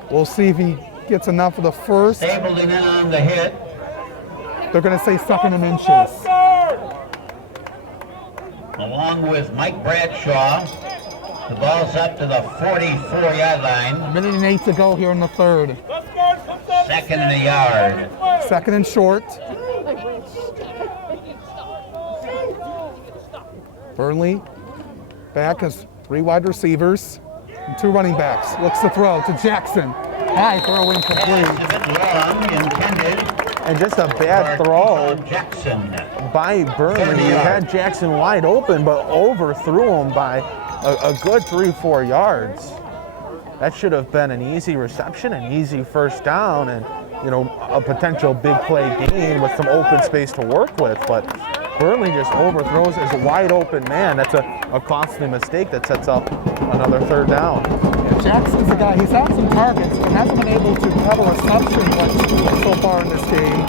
We'll see if he gets enough for the first. Stabled him in on the hit. They're going to say 2nd and inches. Along with Mike Bradshaw. The ball's up to the 44-yard line. A minute and 8 to go here in the 3rd. 2nd and a yard. 2nd and short. Burnley back as 3 wide receivers and 2 running backs. Looks to throw to Jackson. High throw incomplete. And just a bad throw Jackson by Burnley. He had Jackson wide open, but overthrew him by a good 3-4 yards. That should have been an easy reception, an easy first down, and a potential big play gain with some open space to work with. But Burnley just overthrows his wide open man. That's a costly mistake that sets up another 3rd down. Jackson's a guy, he's had some targets, but hasn't been able to have a reception much so far in this game.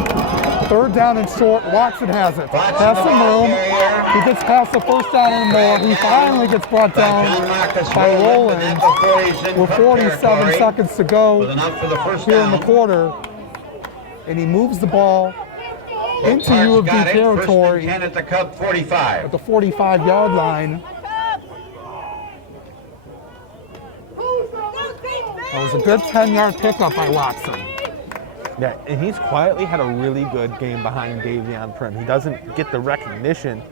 3rd down and short, Watson has it. Has some room. He gets past the 1st down and more. He finally gets brought down by Rowland with 47 seconds to go here in the quarter. And he moves the ball into U of D territory 10 at the Cub 45. at the 45-yard line. That was a good 10-yard pickup by Watson. Yeah, and he's quietly had a really good game behind Davion Prim. He doesn't get the recognition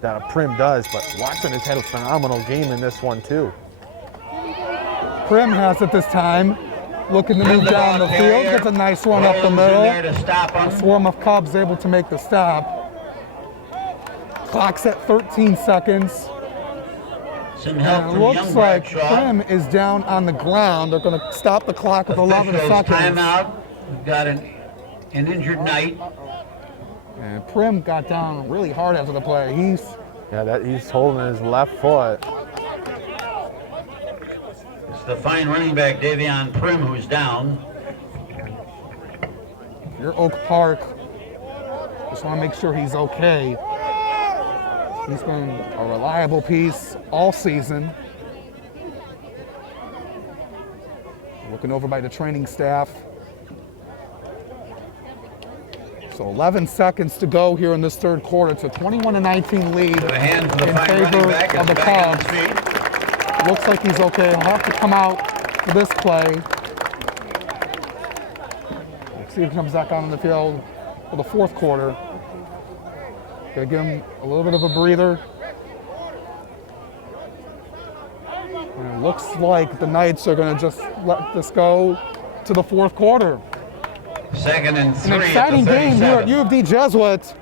that a Prim does, but Watson has had a phenomenal game in this one too. Prim has it this time. Looking to move down the field, gets a nice run up the middle. A swarm of Cubs able to make the stop. Clock's at 13 seconds. Some help And it from looks young like Bradshaw. Prim is down on the ground. They're going to stop the clock with 11 Officials, seconds. timeout. We've got an injured Knight. And Prim got down really hard after the play. He's He's holding his left foot. It's the fine running back Davion Prim who's down. You're Oak Park. Just want to make sure he's okay. He's been a reliable piece all season. Looking over by the training staff. So 11 seconds to go here in this third quarter. It's a 21-19 lead A hand for the in fine running favor back. of the It's back on Cubs. his feet. Looks like he's okay. He'll have to come out for this play. Let's see if he comes back on the field for the fourth quarter. Gonna give him a little bit of a breather. And it looks like the Knights are gonna just let this go to the fourth quarter. Second and An 3 exciting at the game here 37. at U of D Jesuit.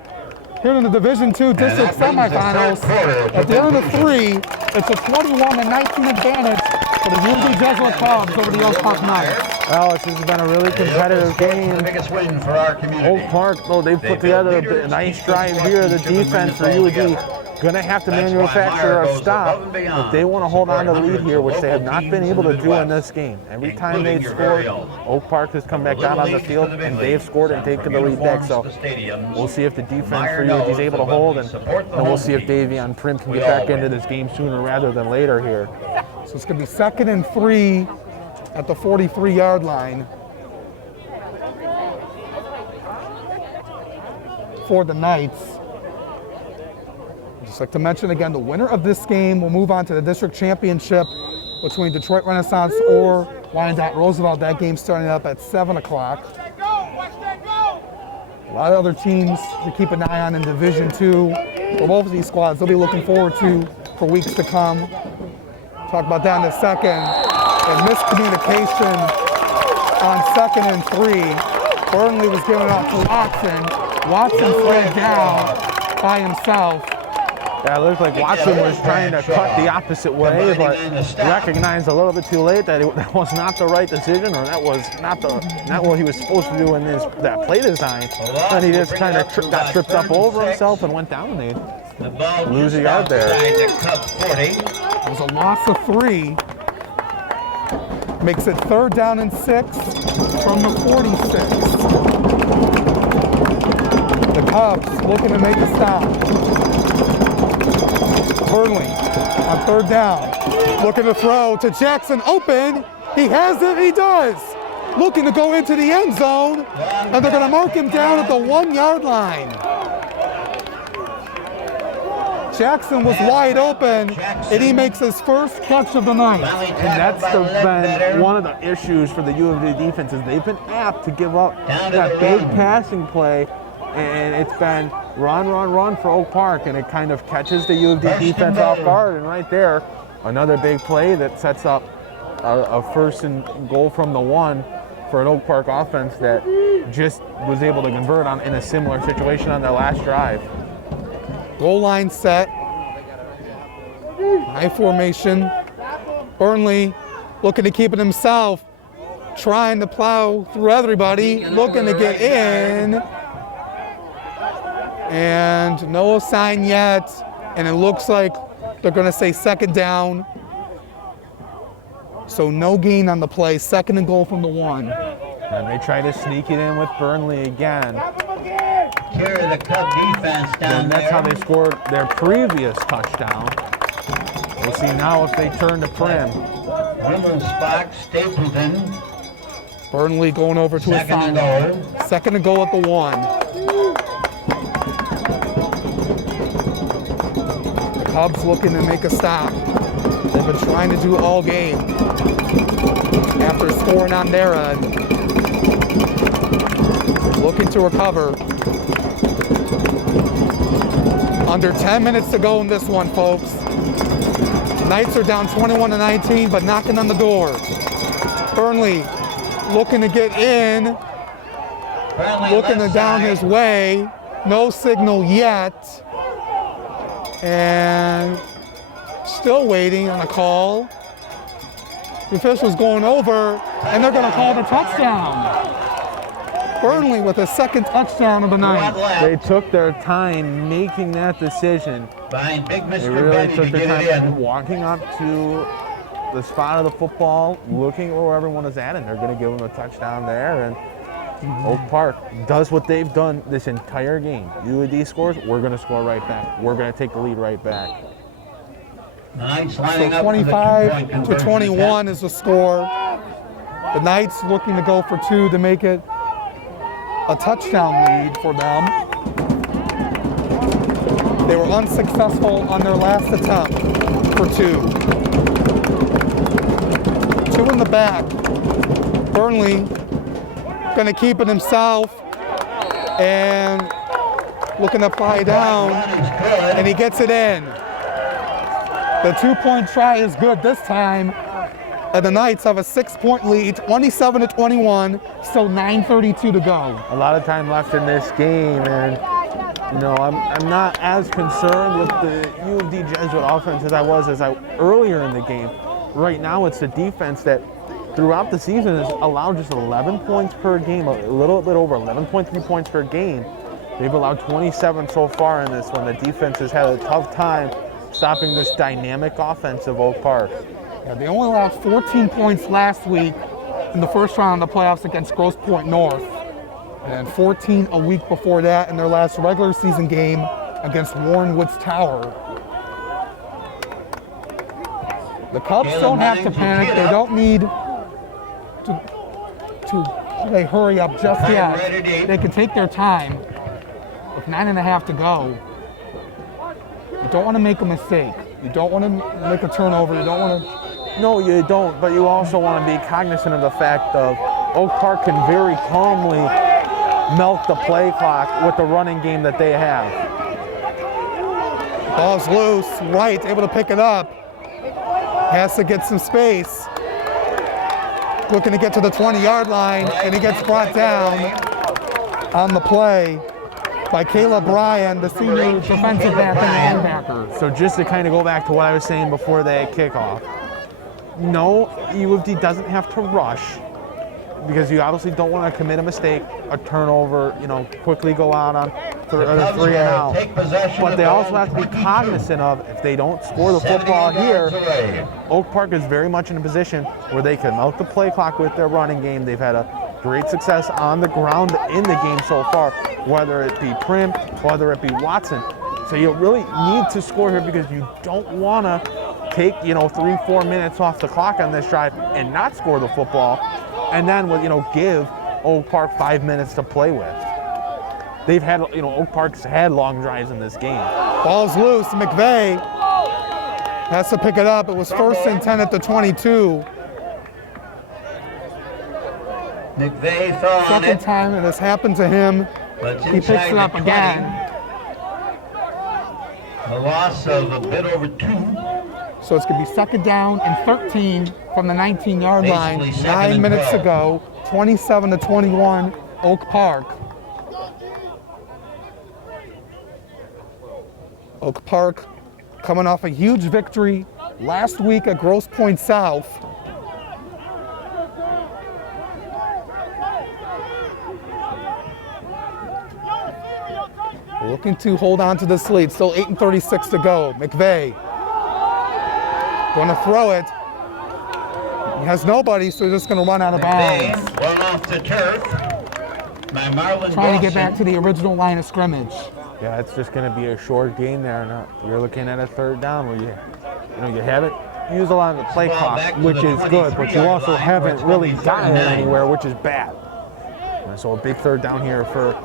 Here in the Division II District that brings the semifinals. third quarter to At the end of the three, it's a 21-19 advantage for the U of D Jesuit Cubs over the Oak Park Knights. Well, this has been a really competitive The game. biggest win for our community. Oak Park, though, they've put together a nice drive here. The defense for UD gonna have to That's why manufacture Meyer a goes stop above and beyond if they want to hold on to the lead here, which they have Local not been teams able in to the do in Midwest, this game. Every time including they've your scored, very own. Oak Park has come back From the down on little the leagues field to the big and they've leagues, scored and taken from the lead back. uniforms So to stadiums, we'll see if the defense Meyer for UD is knows able to that when hold, we and support the we'll home see if team, Davion Prim can we get back all into win. this game sooner rather than later here. So it's going to be 2nd and 3 at the 43-yard line for the Knights. Just like to mention again, the winner of this game will move on to the district championship between Detroit Renaissance or Wyandotte Roosevelt. That game starting up at 7 o'clock. A lot of other teams to keep an eye on in Division II. For both of these squads, they'll be looking forward to for weeks to come. Talk about that in a second. And miscommunication on 2nd and 3. Burnley was giving it off to Watson. Watson slid down by himself. Yeah, it looked like Watson was trying to cut the opposite way, but recognized a little bit too late that that was not the right decision, or that was not what he was supposed to do in that play design. Then he just kind of got tripped up over himself and went down, and they lose a yard there. It was a loss of 3. Makes it 3rd down and 6 from the 46. The Cubs looking to make a stop. Burnley on 3rd down, looking to throw to Jackson, open. He has it, he does. Looking to go into the end zone, and they're going to mark him down at the 1-yard line. Jackson was wide open, and he makes his first catch of the night. And that's been one of the issues for the U of D defense, is they've been apt to give up that big passing play, and it's been run for Oak Park, and it kind of catches the U of D defense off guard. And right there, another big play that sets up a 1st and goal from the 1 for an Oak Park offense that just was able to convert on in a similar situation on their last drive. Goal line set. High formation. Burnley looking to keep it himself. Trying to plow through everybody. Looking to get in. And no sign yet. And it looks like they're going to say 2nd down. So no gain on the play. 2nd and goal from the 1. And they try to sneak it in with Burnley again. Carry the Cub defense down And that's how they scored their previous touchdown. We'll see now if they turn to Prim. Women's Spock, Stapleton. Burnley going over to his 2nd and final. goal. 2nd and goal at the 1. Cubs looking to make a stop. They've been trying to do all game after scoring on their end. Looking to recover. Under 10 minutes to go in this one, folks. Knights are down 21-19, but knocking on the door. Burnley looking to get in. Looking to down his way. No signal yet. And still waiting on a call. The official's going over, and they're going to call the touchdown. Burnley with a second touchdown of the night. They took their time making that decision. Behind Big Mr. They really Benny took to their get it time in. walking up to the spot of the football, looking where everyone is at, and they're going to give them a touchdown there. And Oak Park does what they've done this entire game. U-D scores, we're going to score right back. We're going to take the lead right back. Knights So lining up for the 25 2-point to 21 is the score. The Knights looking to go for two to make it a touchdown lead for them. They were unsuccessful on their last attempt for two. Two in the back. Burnley gonna keep it himself and looking to fly down, and he gets it in. The 2-point try is good this time, and the Knights have a 6-point lead, 27-21, still 9:32 to go. A lot of time left in this game, and you know, I'm not as concerned with the U-D Jesuit offense as I was earlier in the game. Right now, it's the defense that throughout the season has allowed just 11 points per game, a little bit over 11.3 points per game. They've allowed 27 so far in this one. The defense has had a tough time stopping this dynamic offense of Oak Park. Yeah, they only allowed 14 points last week in the first round of the playoffs against Grosse Pointe North, and 14 a week before that in their last regular season game against Warren Woods Tower. The Cubs don't have to panic. They don't need to hurry up just yet. They can take their time. With 9.5 to go, you don't want to make a mistake. You don't want to make a turnover. You don't want to. No, you don't, but you also want to be cognizant of the fact of Oak Park can very calmly milk the play clock with the running game that they have. Ball's loose. Wright able to pick it up. Has to get some space. Looking to get to the 20-yard line, and he gets brought down on the play by Caleb Bryan, the senior defensive back and linebacker. So just to kind of go back to what I was saying before the kickoff, no, U of D doesn't have to rush because you obviously don't want to commit a mistake, a turnover, you know, quickly go out on 3 and out. But they also have to be cognizant of if they don't score the football here, Oak Park is very much in a position where they can milk the play clock with their running game. They've had a great success on the ground in the game so far, whether it be Prim, whether it be Watson. So you really need to score here because you don't want to take, 3-4 minutes off the clock on this drive and not score the football, and then give Oak Park 5 minutes to play with. They've had, Oak Park's had long drives in this game. Ball's loose. McVeigh has to pick it up. It was 1st and 10 at the 22. McVeigh fell on Second it. time it has happened to him. He picks it up again. A loss of a bit over 2. So it's going to be 2nd down and 13 from the 19-yard line. Basically 2nd 9 and minutes 12. to go. 27-21, Oak Park. Oak Park coming off a huge victory last week at Grosse Pointe South. Looking to hold on to this lead. Still 8:36 to go. McVeigh going to throw it. He has nobody, so he's just going to run out of bounds. McVeigh run off the turf by Marlon Trying to get Dawson. back to the original line of scrimmage. Yeah, it's just going to be a short game there. Now you're looking at a 3rd down where you haven't used a lot of the play Ball clock, back to which the is good, but you 23-yard also line, haven't where it's really gonna be gotten 3rd and 9. anywhere, which is bad. And so a big 3rd down here for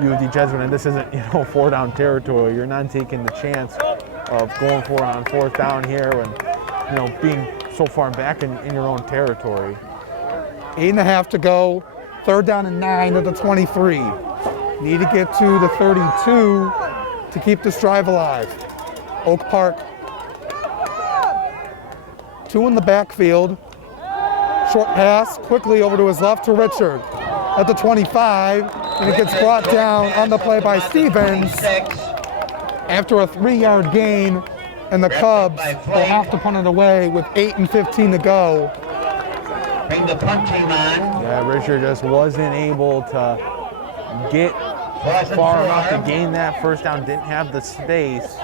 U-D Jesuit, and this isn't 4-down territory. You're not taking the chance of going for it on 4th down here and, being so far back in your own territory. 8.5 to go. 3rd down and 9 at the 23. Need to get to the 32 to keep this drive alive. Oak Park. 2 in the backfield. Short pass quickly over to his left to Richard at the 25, and it gets brought down on the play by Stevens after a 3-yard gain, and the Cubs will have to punt it away with 8:15 to go. Bring the punt team on. Yeah, Richard just wasn't able to get far enough to gain that 1st down, didn't have the space.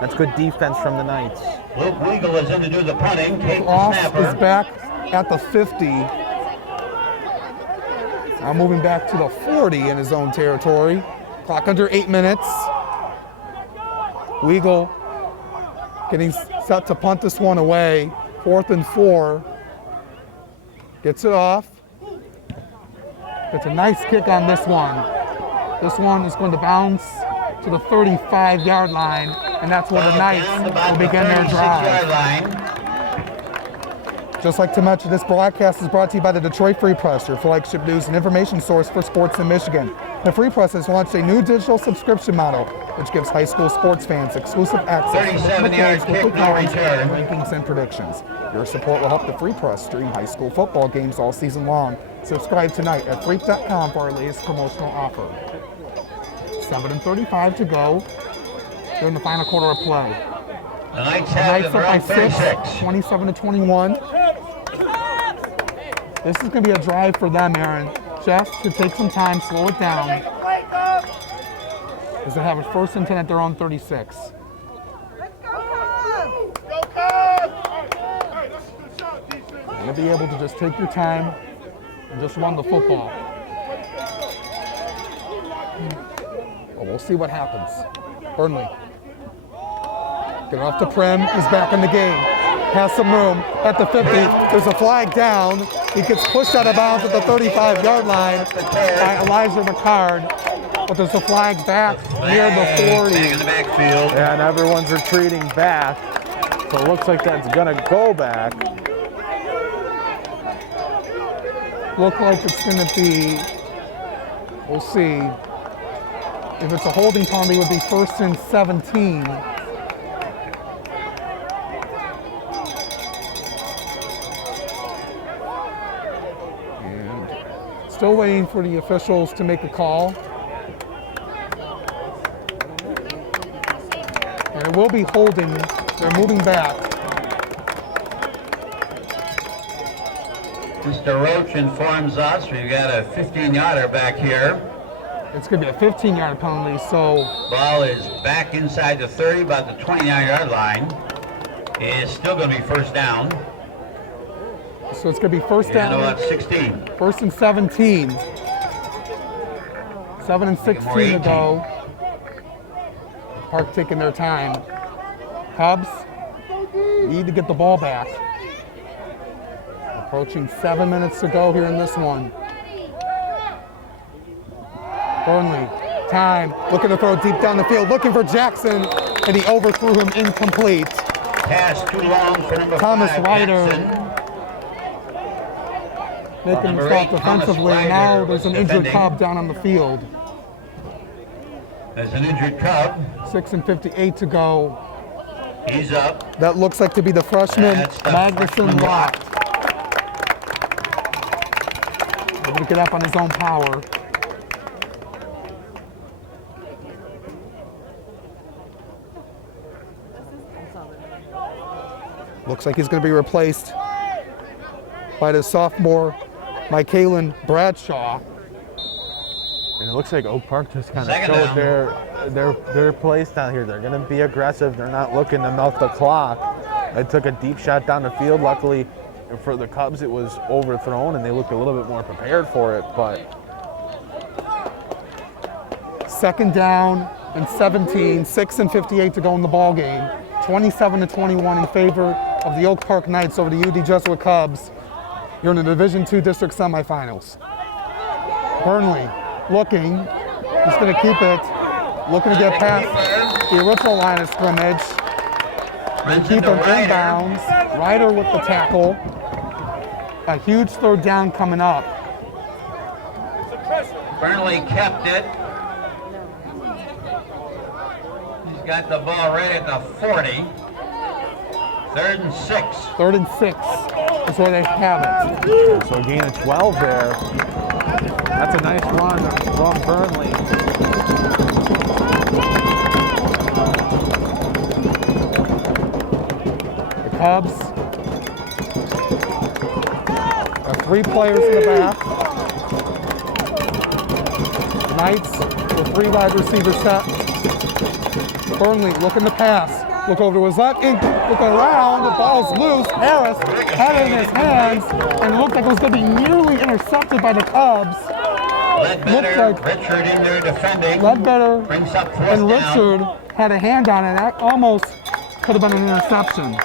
That's good defense from the Knights. Luke Weigel is in to do the punting. Take the Ross snapper. is back at the 50. Now moving back to the 40 in his own territory. Clock under 8 minutes. Weigel getting set to punt this one away. 4th and 4. Gets it off. It's a nice kick on this one. This one is going to bounce to the 35-yard line, and that's where the Knights will begin their drive. Just like to mention, this broadcast is brought to you by the Detroit Free Press, your flagship news and information source for sports in Michigan. The Free Press has launched a new digital subscription model, which gives high school sports fans exclusive access to the 37-yard with kick, no return. rankings and predictions. Your support will help the Free Press stream high school football games all season long. Subscribe tonight at freak.com for our latest promotional offer. 7:35 to go during the final quarter of play. The Knights The have Knights it up by around 6, 36. 27-21. This is going to be a drive for them, Aaron. Just to take some time, slow it down. As they have a 1st and 10 at their own 36. You'll be able to just take your time and just run the football. Well, we'll see what happens. Burnley. Get off the prim, he's back in the game. Has some room at the 50. There's a flag down. He gets pushed out of bounds at the 35-yard line by Elijah McCard. But there's a flag back near the 40. Back in the backfield. Yeah, and everyone's retreating back. So it looks like that's gonna go back. Look like it's going to be, we'll see. If it's a holding penalty, it would be 1st and 17. And still waiting for the officials to make a call. And it will be holding. They're moving back. Mr. Roach informs us we've got a 15-yarder back here. It's going to be a 15-yard penalty, so Ball is back inside the 30, about the 29-yard line. It's still going to be 1st down. it's going to be 1st And down. about 16. 1st and 17. 7 and 16 to go. Park taking their time. Cubs need to get the ball back. Approaching 7 minutes to go here in this one. Burnley, time, looking to throw deep down the field, looking for Jackson, and he overthrew him incomplete. Pass too long for number Thomas 5, Ryder. Jackson. Making him Number stop 8, Thomas defensively, and Ryder now there's an was injured defending. Cub down on the field. There's an injured Cub. 6 and 58 to go. He's up. That looks like to be the freshman, That's the Magnuson freshman Lott. Able to get up on his own power. Looks like he's going to be replaced by the sophomore, Michaelin Bradshaw. And it looks like Oak Park just kind of Second showed down. their place down here. They're going to be aggressive. They're not looking to melt the clock. They took a deep shot down the field. Luckily for the Cubs, it was overthrown, and they looked a little bit more prepared for it. But 2nd down and 17, 6 and 58 to go in the ball game. 27-21 in favor of the Oak Park Knights over the U-D Jesuit Cubs. You're in the Division II District Semifinals. Burnley looking, he's going to keep it, looking to get past the original line of scrimmage. They keep him inbounds. Ryder with the tackle. A huge third down coming up. Burnley kept it. He's got the ball right at the 40. 3rd and 6. 3rd and 6 is where they have it. So a gain of 12 there. That's a nice run from Burnley. The Cubs have 3 players in the back. Knights with 3 wide receivers set. Burnley looking to pass. Look over to his left, look around, the ball's loose. Harris had it in his hands, and it looked like it was going to be nearly intercepted by the Cubs. Ledbetter, Richard in there defending. Ledbetter Brings up 4th and down. Richard had a hand on it. That almost could have been an interception.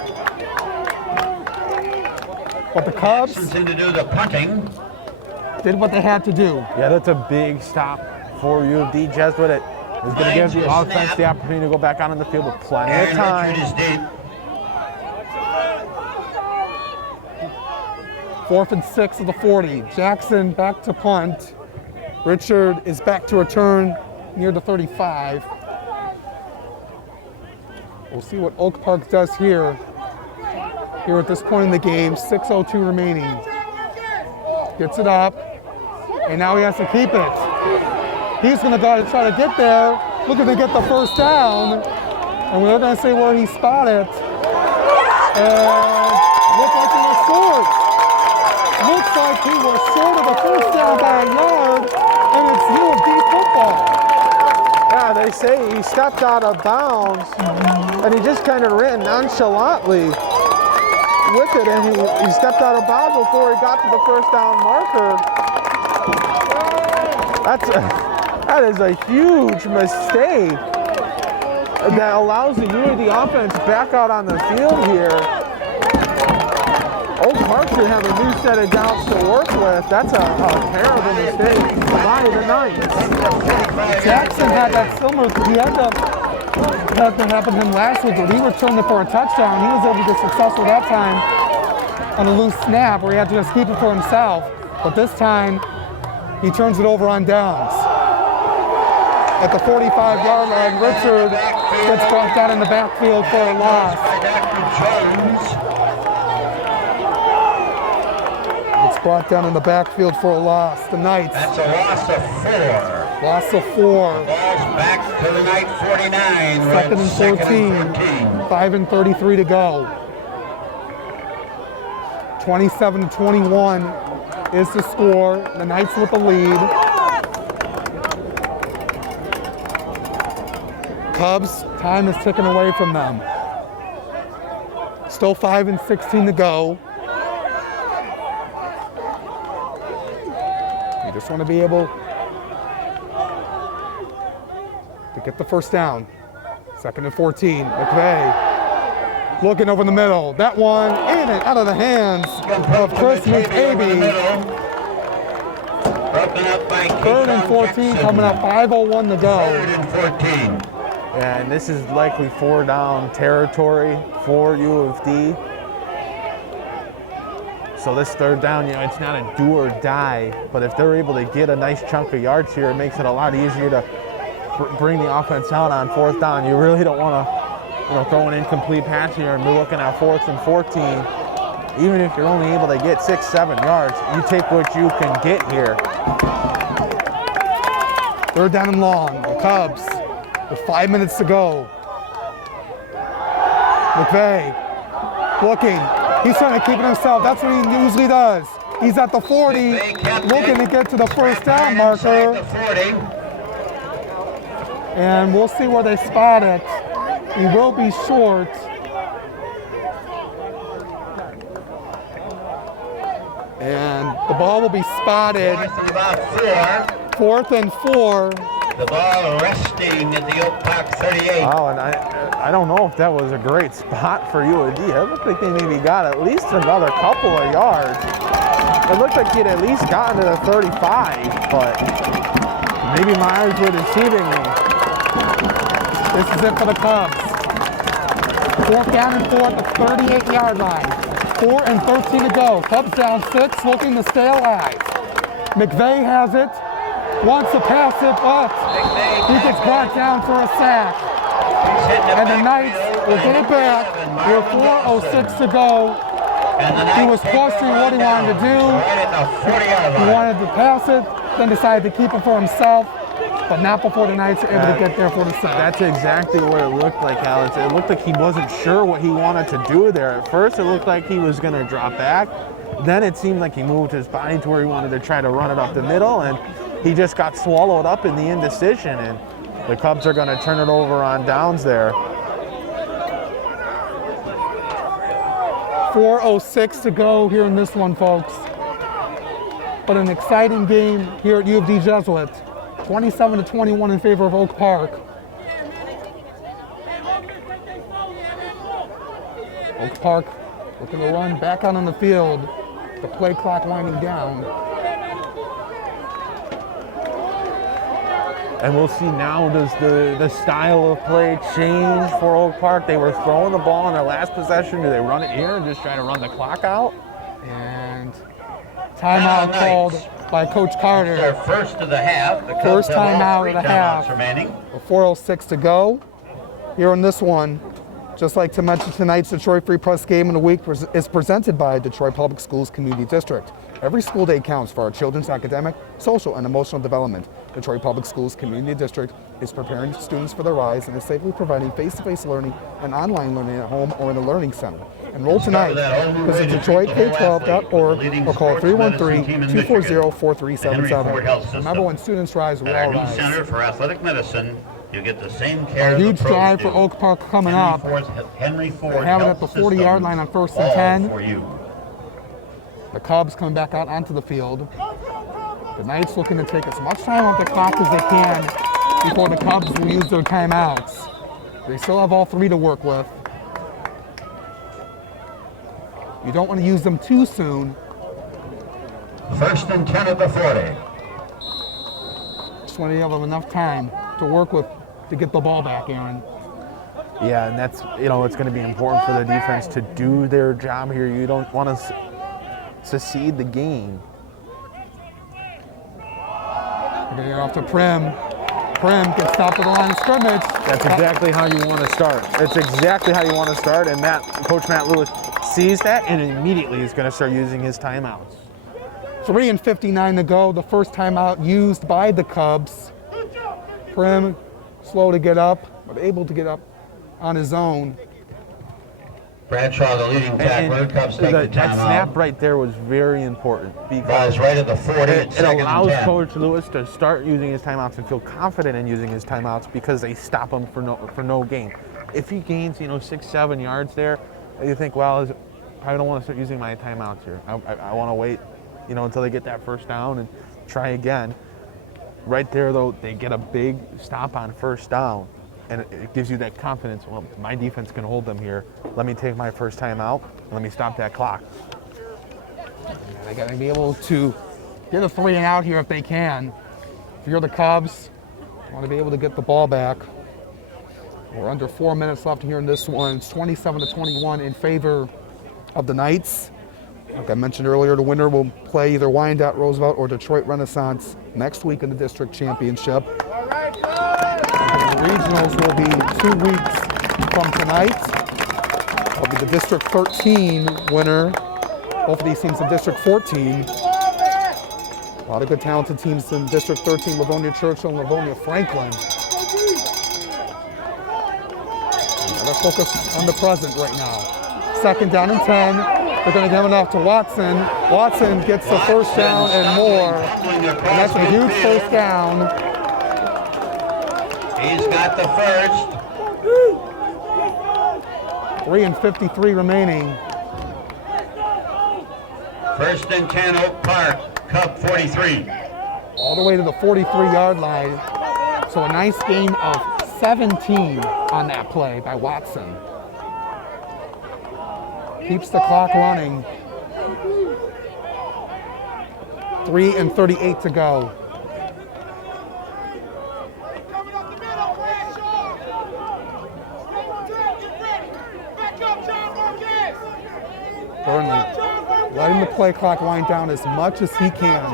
But the Cubs Jackson's in to do the punting. did what they had to do. Yeah, that's a big stop for U-D Jesuit. It is going to give the offense the opportunity to go back out on the field with plenty of Aaron time. Richard is deep. 4th and 6 of the 40. Jackson back to punt. Richard is back to return near the 35. We'll see what Oak Park does here at this point in the game. 6:02 remaining. Gets it up, and now he has to keep it. He's going to go to try to get there, looking to get the first down, and we're going to see where he spotted. And looked like he was short. Looks like he was short of the first down by a yard, and it's U-D football. Yeah, they say he stepped out of bounds, and he just kind of ran nonchalantly with it, and he stepped out of bounds before he got to the first down marker. That is a huge mistake that allows the U-D offense back out on the field here. Oak Park should have a new set of downs to work with. That's a terrible mistake by the Knights. Jackson had that similar, he had that happen to him last week, but he returned it for a touchdown. He was able to be successful that time on a loose snap where he had to just keep it for himself. But this time, he turns it over on downs. At the 45-yard line, Richard gets brought down in the backfield for a loss. It's brought down in the backfield for a loss. The Knights. That's a loss of 4. Loss of 4. Ball's back to the Knight 49. 2nd and 14. 5:33 to go. 27-21 is the score. The Knights with the lead. Cubs, time is ticking away from them. Still 5:16 to go. You just want to be able to get the first down. 2nd and 14. McVeigh looking over the middle. That one in and out of the hands of Chris McAbey. 3rd and 14 coming up. 5:01 to go. 3rd and 14. And this is likely 4 down territory for U-D. So this 3rd down, it's not a do or die, but if they're able to get a nice chunk of yards here, it makes it a lot easier to bring the offense out on 4th down. You really don't want to, throw an incomplete pass here and be looking at 4th and 14. Even if you're only able to get 6-7 yards, you take what you can get here. 3rd down and long. The Cubs with 5 minutes to go. McVeigh looking. He's trying to keep it himself. That's what he usually does. He's at the 40, looking to get to the first down marker. And we'll see where they spot it. He will be short. And the ball will be spotted. 4th and 4. The ball resting at the Oak Park 38. Wow, and I don't know if that was a great spot for U-D. It looked like they maybe got at least another couple of yards. It looked like he'd at least gotten to the 35, but maybe my eyes were deceiving me. This is it for the Cubs. Fourth down and 4 at the 38-yard line. 4 and 13 to go. Cubs down 6, looking to stay alive. McVay has it. Wants to pass it, but he gets brought down for a sack. And the Knights will get it back with 4:06 to go. He was questioning what he wanted to do. He wanted to pass it, then decided to keep it for himself, but not before the Knights are able to get there for the sack. That's exactly what it looked like, Alex. It looked like he wasn't sure what he wanted to do there. At first, it looked like he was going to drop back. Then it seemed like he moved his body to where he wanted to try to run it up the middle, and he just got swallowed up in the indecision, and the Cubs are going to turn it over on downs there. 4:06 to go here in this one, folks. But an exciting game here at U-D Jesuit. 27-21 in favor of Oak Park. Oak Park looking to run back out on the field. The play clock winding down. And we'll see now, does the style of play change for Oak Park? They were throwing the ball in their last possession. Do they run it here and just try to run the clock out? And timeout called by Coach Carter. Their first of the half. The First Cubs have all timeout three of the half. timeouts remaining. 4:06 to go. Here in this one, just like to mention, tonight's Detroit Free Press Game of the Week is presented by Detroit Public Schools Community District. Every school day counts for our children's academic, social, and emotional development. Detroit Public Schools Community District is preparing students for their rise and is safely providing face-to-face learning and online learning at home or in the Learning Center. Enroll tonight. Visit DetroitK12.org or call 313-240-4377. Remember, when students rise, we all At our new rise. Center for Athletic Medicine, you get the same care A the huge pros drive do. for Oak Park coming up. Henry Ford They have it at Health the 40-yard line on first and all 10. for you. The Cubs coming back out onto the field. The Knights looking to take as much time off the clock as they can before the Cubs will use their timeouts. They still have all three to work with. You don't want to use them too soon. First and 10 at the 40. Just want to have enough time to work with to get the ball back, Aaron. Yeah, and that's, it's going to be important for the defense to do their job here. You don't want to secede the game. They're going to get off to Prim. Prim gets stopped at the line of scrimmage. That's exactly how you want to start. It's exactly how you want to start, and Coach Matt Lewis sees that and immediately is going to start using his timeouts. 3:59 to go. The first timeout used by the Cubs. Prim, slow to get up, but able to get up on his own. Bradshaw, the leading tackler. Cubs take the That timeout. snap right there was very important because Ball's right at the 40. it Second and allows 10. Coach Lewis to start using his timeouts and feel confident in using his timeouts because they stop him for no gain. If he gains 6-7 yards there, you think, well, I don't want to start using my timeouts here. I want to wait until they get that first down and try again. Right there, though, they get a big stop on first down, and it gives you that confidence. Well, my defense can hold them here. Let me take my first time out. Let me stop that clock. They got to be able to get a 3 and out here if they can. If you're the Cubs, you want to be able to get the ball back. We're under 4 minutes left here in this one. It's 27-21 in favor of the Knights. Like I mentioned earlier, the winner will play either Wyandotte Roosevelt or Detroit Renaissance next week in the district championship. The regionals will be 2 weeks from tonight. It'll be the District 13 winner. Both of these teams in District 14. A lot of good talented teams in District 13, Livonia Churchill and Livonia Franklin. Let's focus on the present right now. Second down and 10. They're going to give it off to Watson. Watson gets the first down and more. And that's a huge first down. He's got the first. 3:53 remaining. First and 10, Oak Park. Cub 43. All the way to the 43-yard line. So a nice gain of 17 on that play by Watson. Keeps the clock running. 3:38 to go. Burnley letting the play clock wind down as much as he can.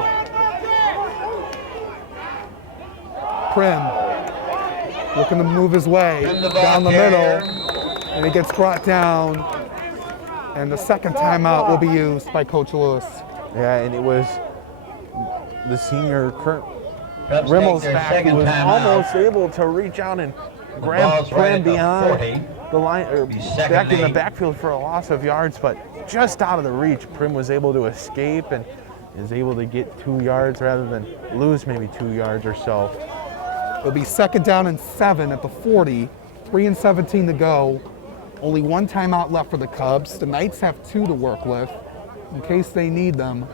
Prim looking to move his way down the middle, and he gets brought down. And the second timeout will be used by Coach Lewis. Yeah, and it was the senior Kurt Rimmel's back who was almost able to reach out and grab Prim beyond the line, or back in the backfield for a loss of yards, but just out of the reach. Prim was able to escape and is able to get 2 yards rather than lose maybe 2 yards or so. It'll be 2nd down and 7 at the 40, 3:17 to go. Only 1 timeout left for the Cubs. The Knights have 2 to work with in case they need them.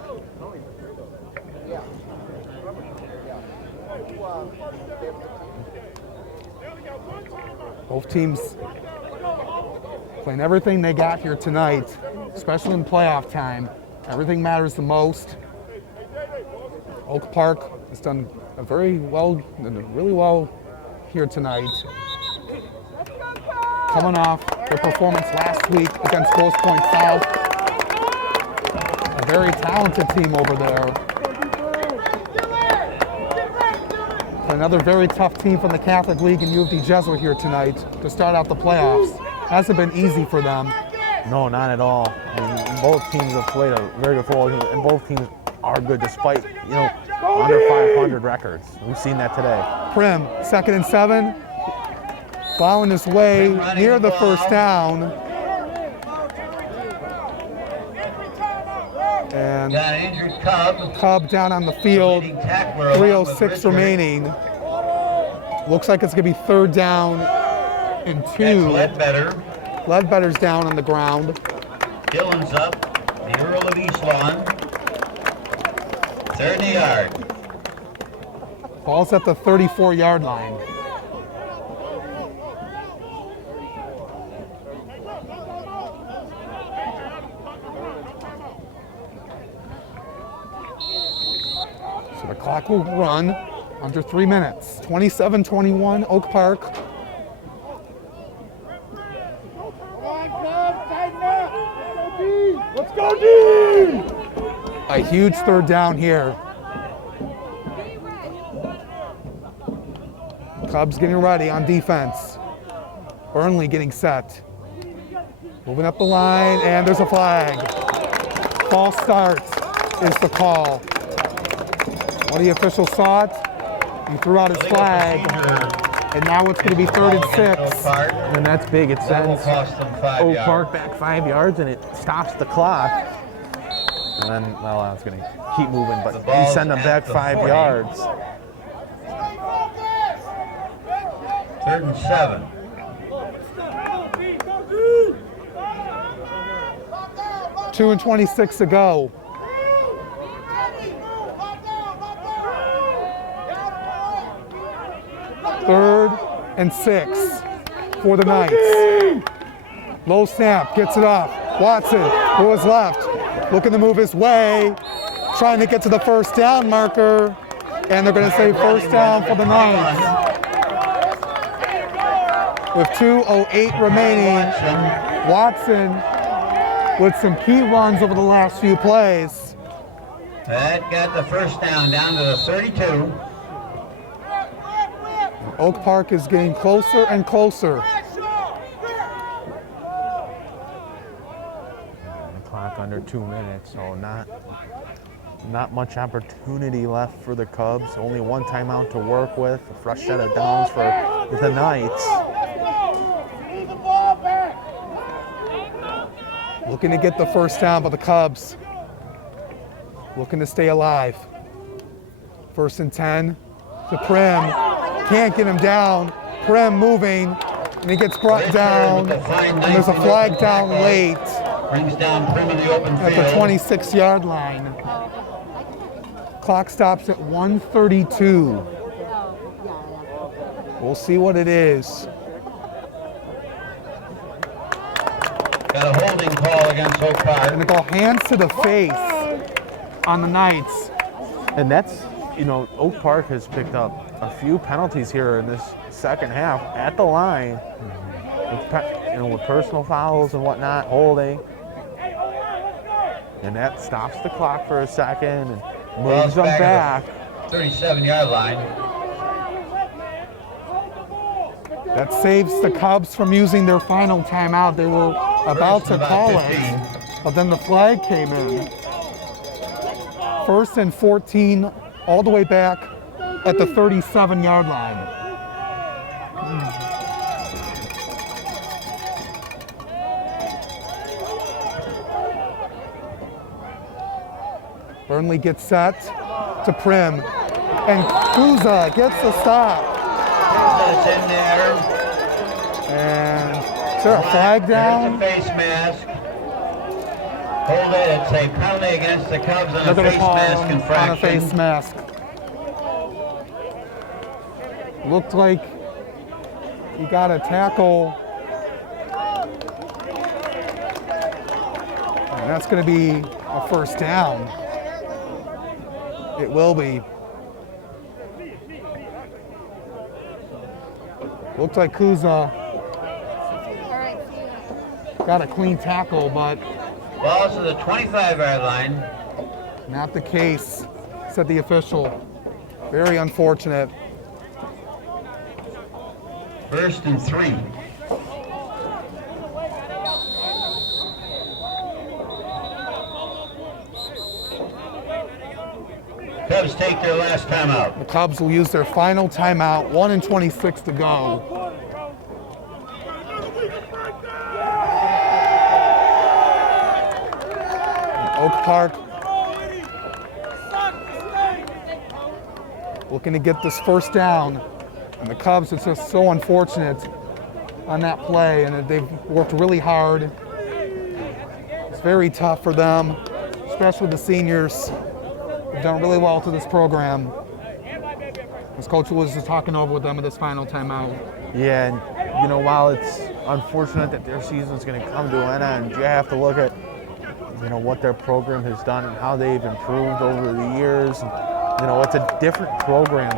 Both teams playing everything they got here tonight, especially in playoff time. Everything matters the most. Oak Park has done really well here tonight. Coming off their performance last week against Grosse Pointe South. A very talented team over there. Another very tough team from the Catholic League and U-D Jesuit here tonight to start out the playoffs. Hasn't been easy for them. No, not at all. I mean, both teams have played a very good football game, and both teams are good despite, under 500 records. We've seen that today. Prim, 2nd and 7, plowing his way near the first down. And injured Cub down on the field, 3:06 remaining. Looks like it's going to be 3rd down and 2. Ledbetter's down on the ground. Dillon's up, the Earl of East Lawn. 30 yard. Ball's at the 34-yard line. So the clock will run under 3 minutes. 27-21, Oak Park. Let's go, D! A huge 3rd down here. Cubs getting ready on defense. Burnley getting set. Moving up the line, and there's a flag. False start is the call. One of the officials saw it. He threw out his flag. And now it's going to be 3rd and 6. And that's big. It sends Oak Park back 5 yards, and it stops the clock. And then, well, it's going to keep moving, but you send them back 5 yards. 3rd and 7. Two and 26 to go. Third and 6 for the Knights. Low snap, gets it off. Watson, who is left, looking to move his way, trying to get to the first down marker, and they're going to say first down for the Knights. With 2:08 remaining, Watson with some key runs over the last few plays. That got the first down to the 32. Oak Park is getting closer and closer. The clock under 2 minutes, so not much opportunity left for the Cubs. Only 1 timeout to work with. A fresh set of downs for the Knights. Looking to get the first down by the Cubs. Looking to stay alive. 1st and 10 to Prim. Can't get him down. Prim moving, and he gets brought down. And there's a flag down late Brings down Prim in the open at field. the 26-yard line. Clock stops at 1:32. We'll see what it is. Got a holding call against Oak Park. And they go hands to the face on the Knights. And that's, Oak Park has picked up a few penalties here in this second half at the line. With personal fouls and whatnot, holding. And that stops the clock for a second and Well, moves them back. 37-yard line. That saves the Cubs from using their final timeout. They were about to call it, but then the flag came in. 1st and 14, all the way back at the 37-yard line. Burnley gets set to Prim, and Kuza gets the stop. It's in there. And is there a flag down? There's a face mask. Hold it. It's a penalty against the Cubs on They're a going to face call mask on a infraction. face mask. Looked like he got a tackle. And that's going to be a first down. It will be. Looked like Kuza got a clean tackle, but Ball to the 25-yard line. not the case, said the official. Very unfortunate. 1st and 3. Cubs take their last timeout. The Cubs will use their final timeout, 1:26 to go. Oak Park looking to get this first down, and the Cubs, it's just so unfortunate on that play, and they've worked really hard. It's very tough for them, especially the seniors. They've done really well to this program. As Coach was just talking over with them at this final timeout. Yeah, and you know, while it's unfortunate that their season's going to come to an end, you have to look at, you know, what their program has done and how they've improved over the years. And, you know, it's a different program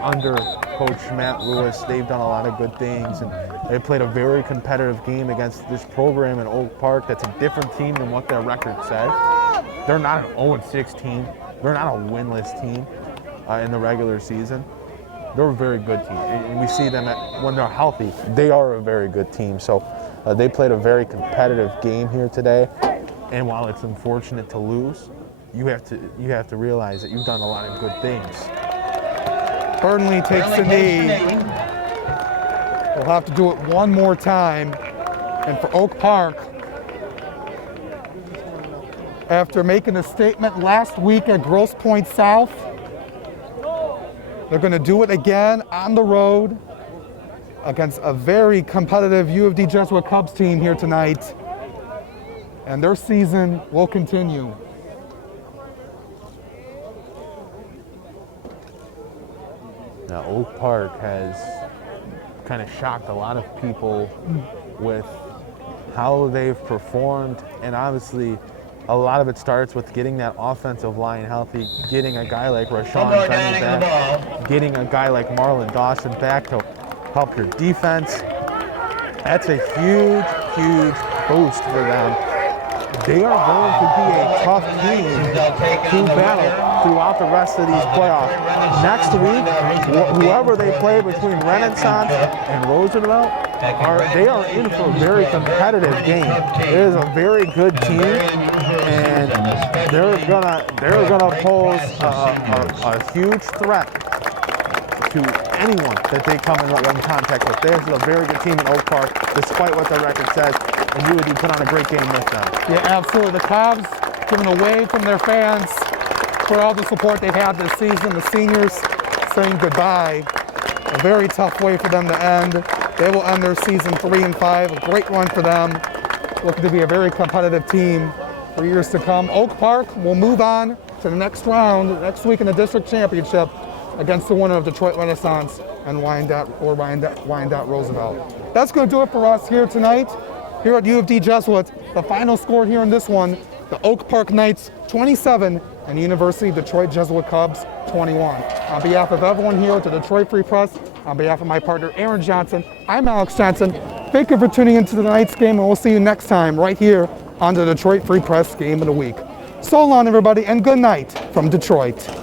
under Coach Matt Lewis. They've done a lot of good things, and they played a very competitive game against this program in Oak Park. That's a different team than what their record says. They're not an 0-6 team. They're not a winless team in the regular season. They're a very good team, and we see them when they're healthy. They are a very good team. So they played a very competitive game here today. And while it's unfortunate to lose, you have to realize that you've done a lot of good things. Burnley takes the knee. They'll have to do it one more time. And for Oak Park, after making a statement last week at Grosse Pointe South, they're going to do it again on the road against a very competitive U-D Jesuit Cubs team here tonight. And their season will continue. Now, Oak Park has kind of shocked a lot of people with how they've performed, and obviously a lot of it starts with getting that offensive line healthy, getting a guy like Rashawn Penny back, getting a guy like Marlon Dawson back to help your defense. That's a huge, huge boost for them. They are going to be a tough team to battle throughout the rest of these playoffs. Next week, whoever they play between Renaissance and Roosevelt, they are in for a very competitive game. It is a very good team, and they're gonna pose a huge threat to anyone that they come in contact with. There's a very good team in Oak Park, despite what their record says, and U-D put on a great game with them. Yeah, absolutely. The Cubs giving away from their fans for all the support they've had this season. The seniors saying goodbye. A very tough way for them to end. They will end their season 3-5. A great run for them. Looking to be a very competitive team for years to come. Oak Park will move on to the next round next week in the district championship against the winner of Detroit Renaissance and Wyandotte Roosevelt. That's going to do it for us here tonight, here at U-D Jesuit. The final score here in this one, the Oak Park Knights 27 and University of Detroit Jesuit Cubs 21. On behalf of everyone here at the Detroit Free Press, on behalf of my partner Aaron Johnson, I'm Alex Johnson. Thank you for tuning into tonight's game, and we'll see you next time right here on the Detroit Free Press Game of the Week. So long, everybody, and good night from Detroit.